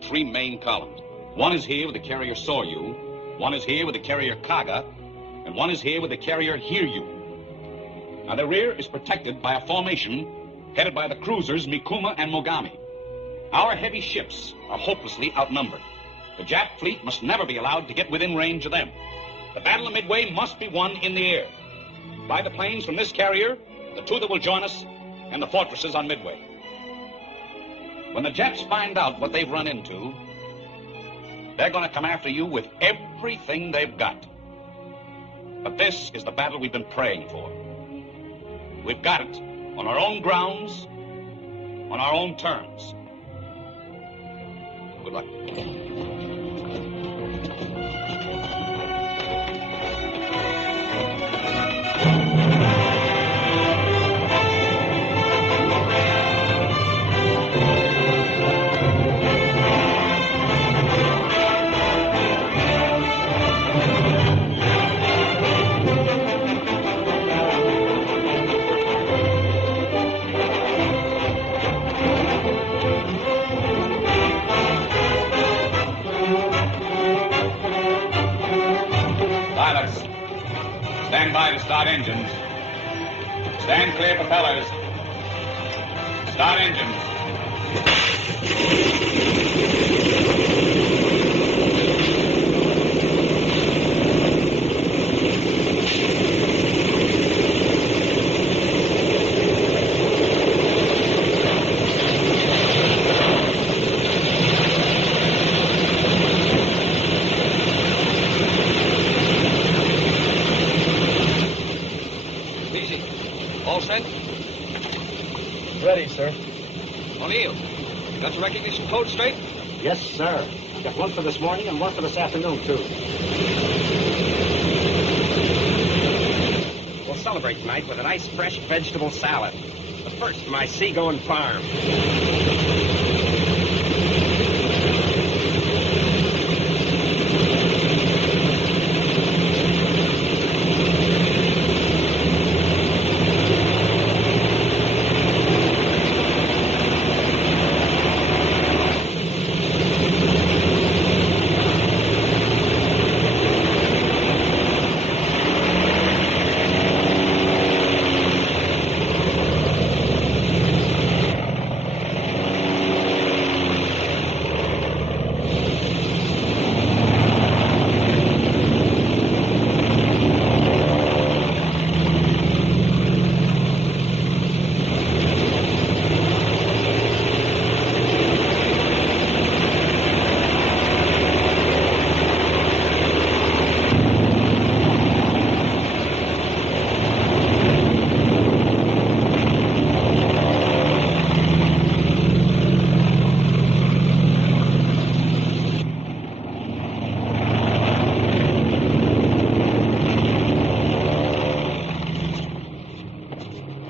in 3 main columns. One is here with the carrier Saw You, one is here with the carrier Kaga, and one is here with the carrier Hear You. Now, the rear is protected by a formation headed by the cruisers Mikuma and Mogami. Our heavy ships are hopelessly outnumbered. The Jap fleet must never be allowed to get within range of them. The Battle of Midway must be won in the air. By the planes from this carrier, the 2 that will join us, and the fortresses on Midway. When the Japs find out what they've run into, they're going to come after you with everything they've got. But this is the battle we've been praying for. We've got it on our own grounds, on our own terms. Good luck. Stand by to start engines. Stand clear propellers. Start engines. All set? Ready, sir. O'Neill, got your recognition code straight? Yes, sir. Got one for this morning and one for this afternoon, too. We'll celebrate tonight with a nice fresh vegetable salad. The first from my seagoing farm.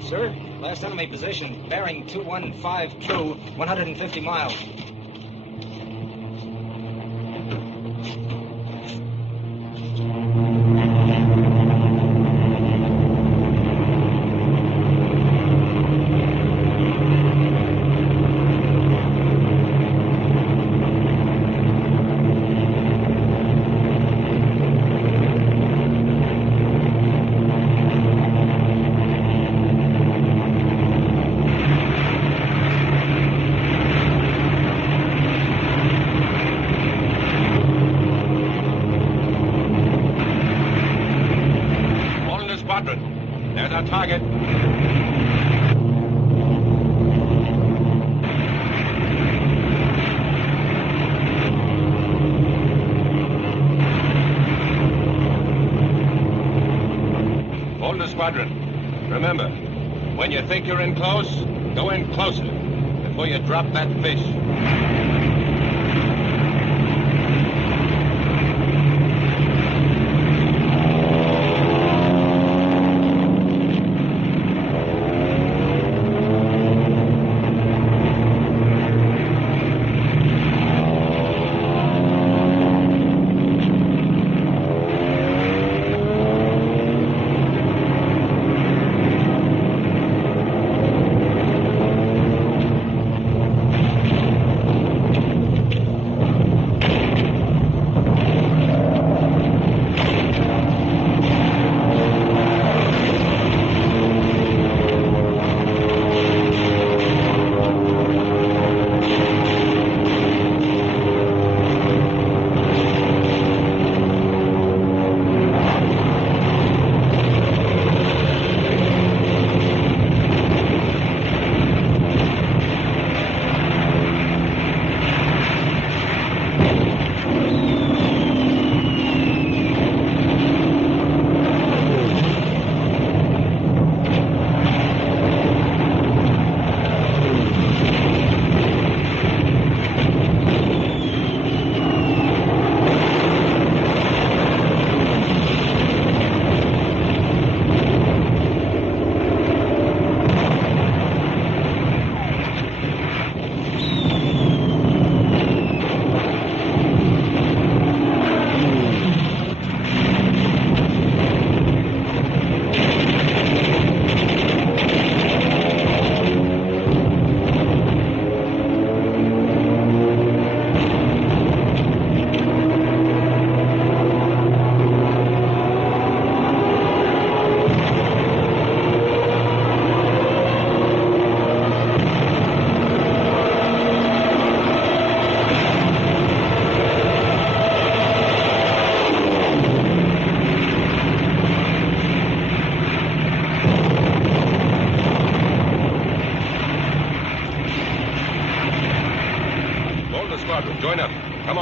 Sir, last enemy position, bearing 215 true, 150 miles. There's our target. Hold the squadron. Remember, when you think you're in close, go in closer before you drop that fish.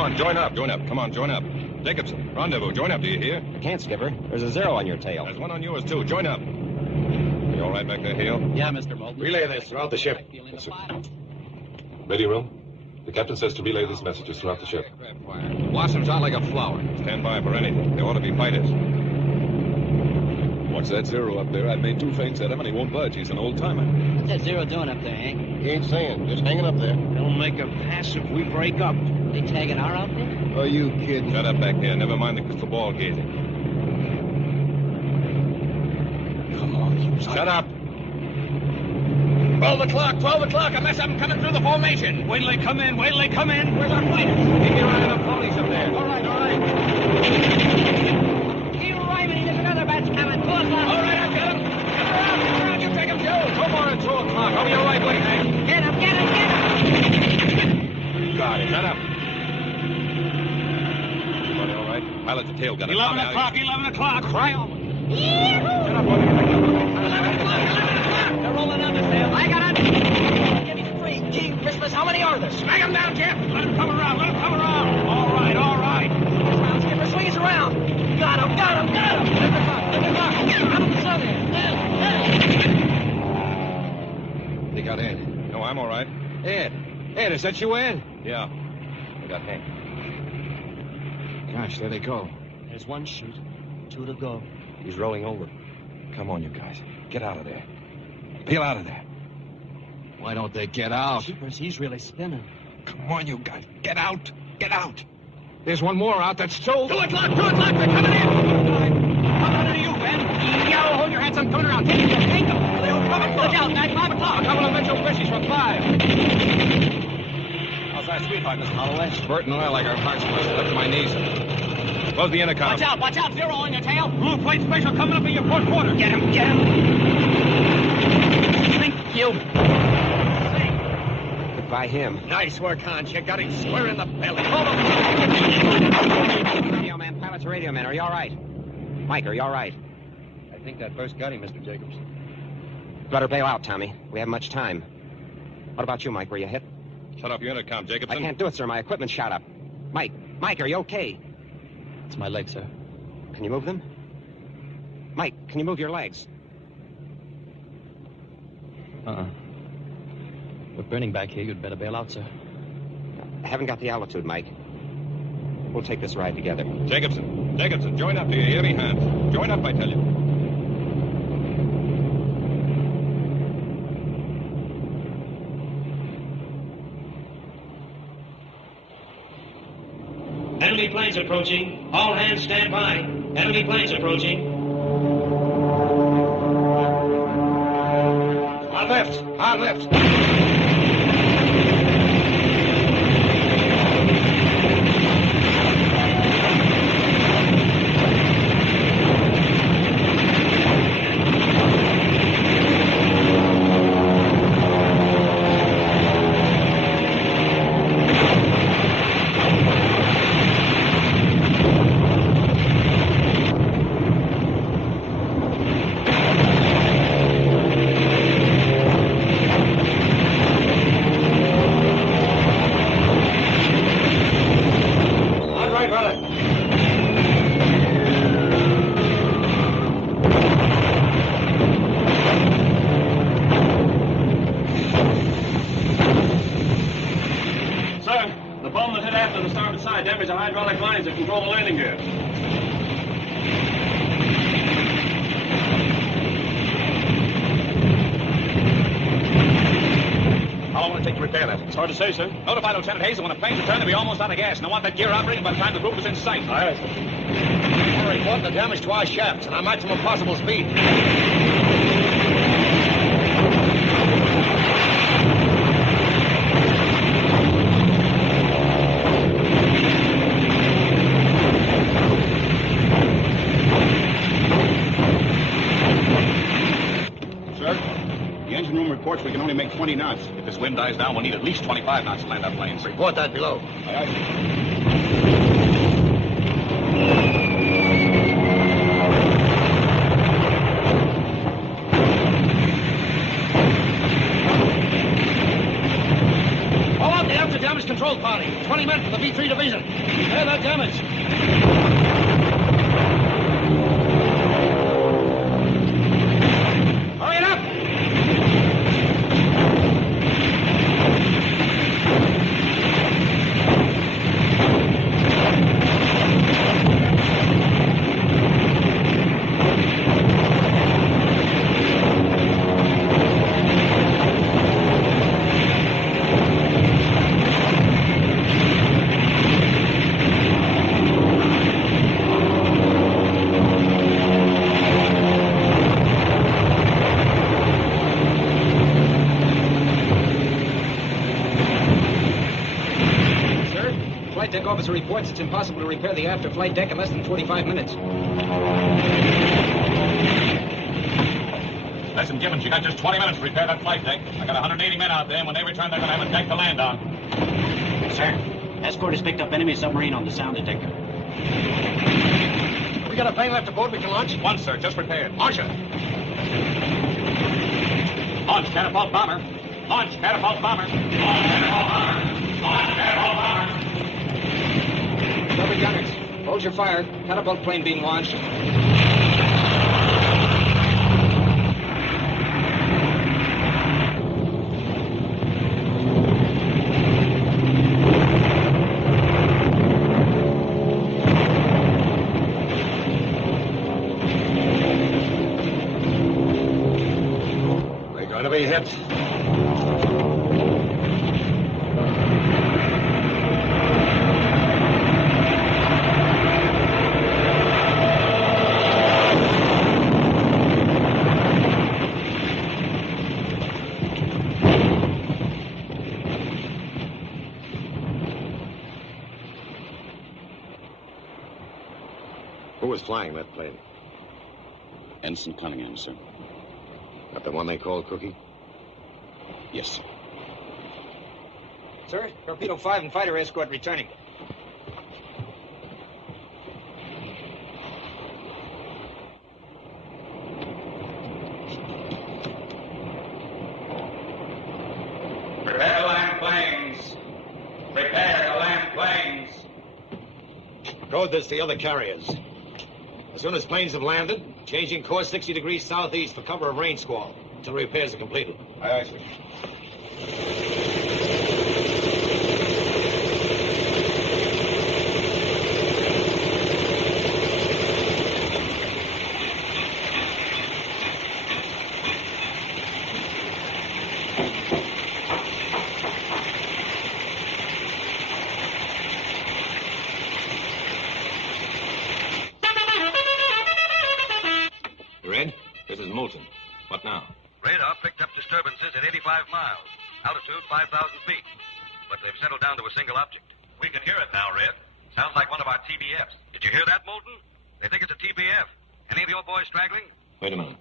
on, join up. Come on, join up. Jacobson, rendezvous, join up, do you hear? I can't, Skipper. There's a 0 on your tail. There's one on yours, too. Join up. You all right back there, Hale? Yeah, Mr. Moulton. Relay this throughout the ship. Yes, sir. Ready, room? The captain says to relay these messages throughout the ship. Blossoms out like a flower. Stand by for anything. They ought to be fighters. Watch that 0 up there. I've made 2 feints at him, and he won't budge. He's an old-timer. What's that 0 doing up there, Hank? He ain't saying. Just hanging up there. They'll make a pass if we break up. They tagging our outfit? Are you kidding? Shut up back there. Never mind the crystal ball gazing. Come on. Shut up. 12 o'clock, 12 o'clock. A mess of them coming through the formation. Wait till they come in. Wait till they come in. Where's our fighters? Keep your eye on the ponies up there. All right. Keep rhyming. There's another batch coming. 2 o'clock. All right, I got him. Get around. You take him, Joe. Come on at 2 o'clock. I'll be all right, wait, Hank. Get him. Got it. Shut up. Everybody all right? Pilot's tail got it. 11 o'clock. Cry on. Shut up, buddy. 11 o'clock. They're rolling on the sail. I got it. Give me 3. Gee, Christmas, how many are there? Smack him down, Jeff. Let him come around. All right. Round, Skipper, swing us around. Got him. Lift the clock. Out of the sun there. They got Ed. No, I'm all right. Ed, is that you, Ed? Yeah. They got Hank. Gosh, there they go. There's 1 shoot. 2 to go. He's rolling over. Come on, you guys. Get out of there. Peel out of there. Why don't they get out? Jeepers, he's really spinning. Come on, you guys. Get out. There's one more out. That's 2. 2 o'clock. They're coming in. How about it, you, Ben? Yo, hold your hands. I'm coming around. Take them. They don't come. Look out, Mac. 5 o'clock. A couple of Mitchell fishies from 5. How's our sweetheart, Miss Holloway? Bert and I like our hearts pushed up to my knees. Close the intercom. Watch out. 0 on your tail. Blue plate special coming up in your port quarter. Get him. Thank you. By him. Nice work, Hans. You got him square in the belly. Radio man, are you all right? Mike, are you all right? I think that burst got him, Mr. Jacobs. Better bail out, Tommy. We haven't much time. What about you, Mike? Were you hit? Shut up your intercom, Jacobson. I can't do it, sir. My equipment's shot up. Mike, are you okay? It's my leg, sir. Can you move them? Mike, can you move your legs? We're burning back here. You'd better bail out, sir. I haven't got the altitude, Mike. We'll take this ride together. Jacobson, join up, do you hear me, Hans? Join up, I tell you. Enemy planes approaching. All hands stand by. Enemy planes approaching. On left. Damage the hydraulic lines that control the landing gear. How long will it take to repair that? It's hard to say, sir. Notify Lieutenant Hayes that when the planes return, they'll be almost out of gas, and I want that gear operating by the time the group is in sight. Aye, sir. I'm reporting the damage to our shafts and our maximum possible speed. Reports we can only make 20 knots. If this wind dies down, we'll need at least 25 knots to land our planes. Report that below. Aye, aye. All out the after damage control party. 20 men from the V3 division. Repair that damage. Hurry it up! Flight deck officer reports it's impossible to repair the after flight deck in less than 45 minutes. Listen, Gibbons, you got just 20 minutes to repair that flight deck. I got 180 men out there, and when they return, they're going to have a deck to land on. Sir, escort has picked up enemy submarine on the sound detector. We got a plane left aboard we can launch? One, sir, just repaired. Launch it. Launch catapult bomber. Launch catapult bomber. Launch catapult bomber. Launch catapult bomber. Double gunners, hold your fire. Catapult plane being launched. We're going to be hit. Who was flying that plane? Ensign Cunningham, sir. Not the one they call Cookie? Yes, sir. Sir, Torpedo 5 and fighter escort returning. Prepare to land planes. Prepare to land planes. Code this to the other carriers. As soon as planes have landed, changing course 60 degrees southeast for cover of rain squall until repairs are completed. Aye, aye, sir. Red, this is Moulton. What now? Radar picked up disturbances at 85 miles, altitude 5,000 feet. But they've settled down to a single object. We can hear it now, Red. Sounds like one of our TBFs. Did you hear that, Moulton? They think it's a TBF. Any of your boys straggling? Wait a minute.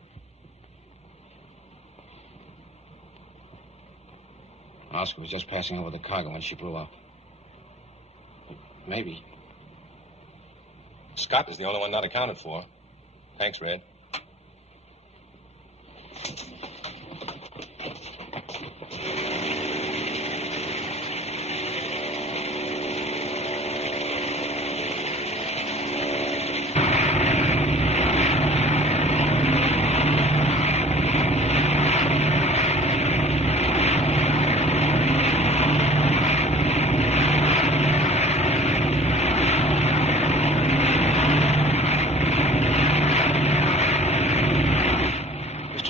Oscar was just passing over the cargo when she blew up. Maybe. Scott is the only one not accounted for. Thanks, Red.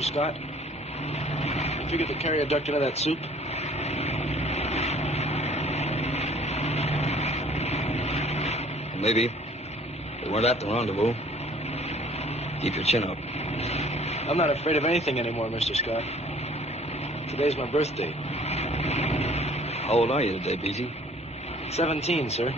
Scott? You figured the carrier ducked into that soup? Maybe. They weren't at the rendezvous. Keep your chin up. I'm not afraid of anything anymore, Mr. Scott. Today's my birthday. How old are you today, Beezy? 17, sir.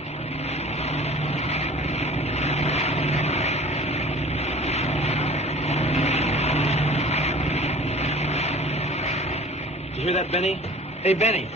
Did you hear that, Benny? Hey, Benny.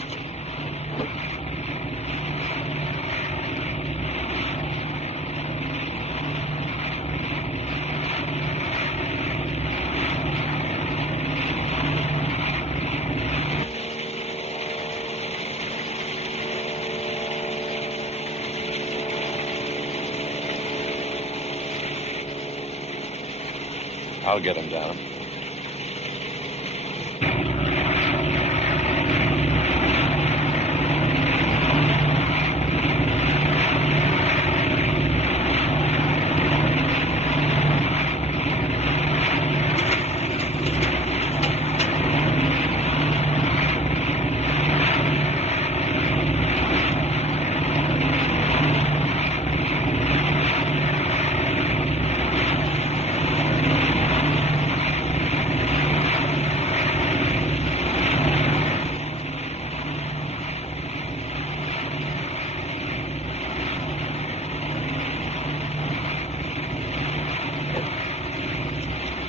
I'll get him down.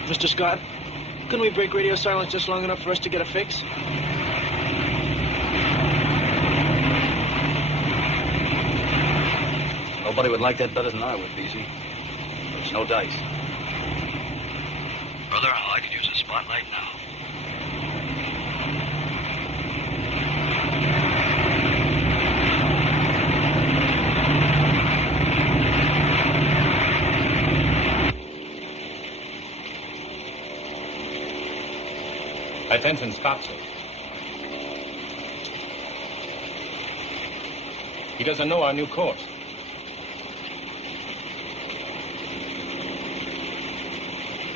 Mr. Scott, couldn't we break radio silence just long enough for us to get a fix? Nobody would like that better than I would, BZ. There's no dice. Brother, I could use a spotlight now. Attention, Scott, sir. He doesn't know our new course.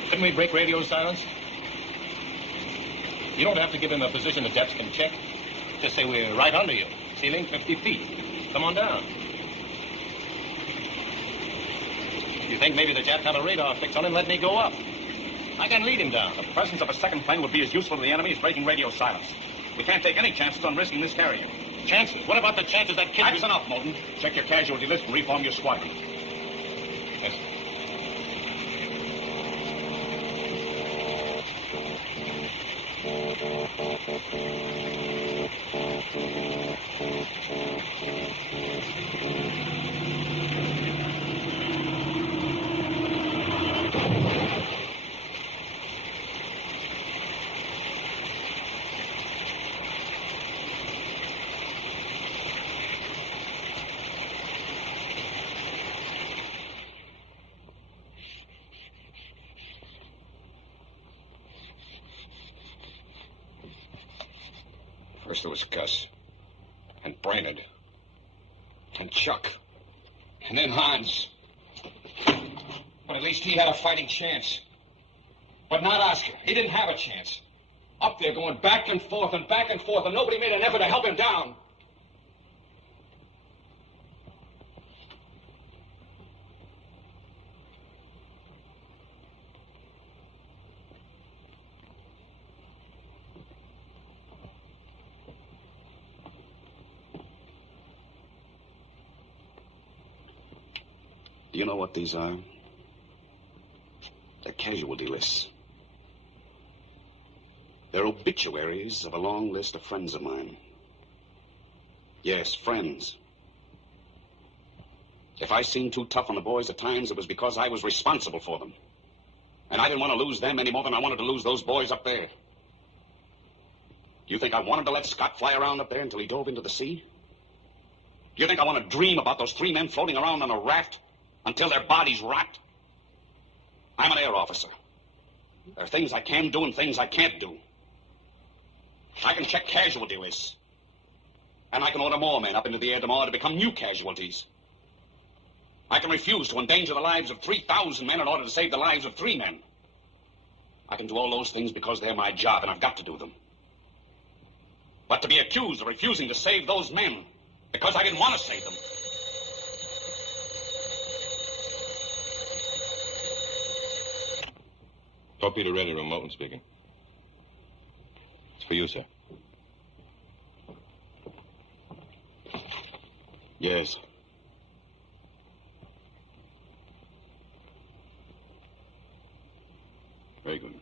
Couldn't we break radio silence? You don't have to give him a position the depths can check. Just say we're right under you. Ceiling 50 feet. Come on down. You think maybe the Japs have a radar fix on him? Let me go up. I can lead him down. The presence of a second plane would be as useful to the enemy as breaking radio silence. We can't take any chances on risking this carrier. Chances? What about the chances that kid... That's enough, Moulton. Check your casualty list and reform your squadron. Yes, sir. First there was Gus, and Brainerd, and Chuck, and then Hans. But at least he had a fighting chance. But not Oscar. He didn't have a chance. Up there going back and forth, and nobody made an effort to help him down. Do you know what these are? They're casualty lists. They're obituaries of a long list of friends of mine. Yes, friends. If I seemed too tough on the boys at times, it was because I was responsible for them. And I didn't want to lose them any more than I wanted to lose those boys up there. Do you think I wanted to let Scott fly around up there until he dove into the sea? Do you think I want to dream about those three men floating around on a raft until their bodies rot? I'm an air officer. There are things I can do and things I can't do. I can check casualty lists. And I can order more men up into the air tomorrow to become new casualties. I can refuse to endanger the lives of 3,000 men in order to save the lives of 3 men. I can do all those things because they're my job, and I've got to do them. But to be accused of refusing to save those men because I didn't want to save them. Torpedo ready room, Moulton speaking. It's for you, sir. Yes. Very good.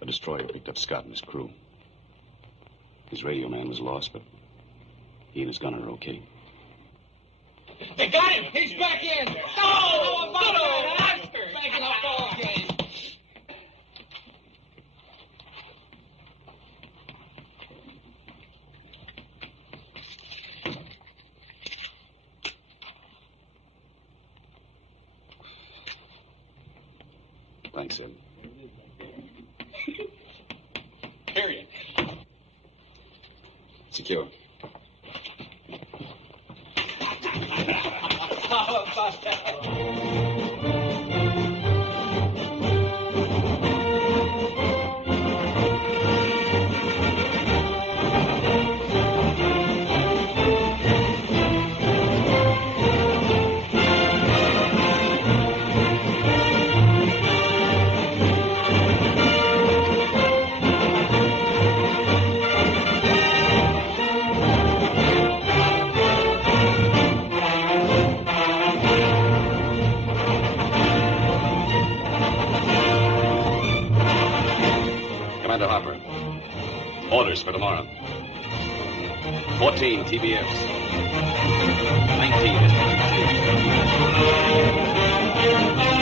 The destroyer picked up Scott and his crew. His radio man was lost, but he and his gunner are okay. They got him! He's back in! Oh, about that, Oscar! Back in the ball game. on, Sid. Period. Secure. How about that? Commander Harper. Orders for tomorrow. 14 TBFs. 19 SPT2.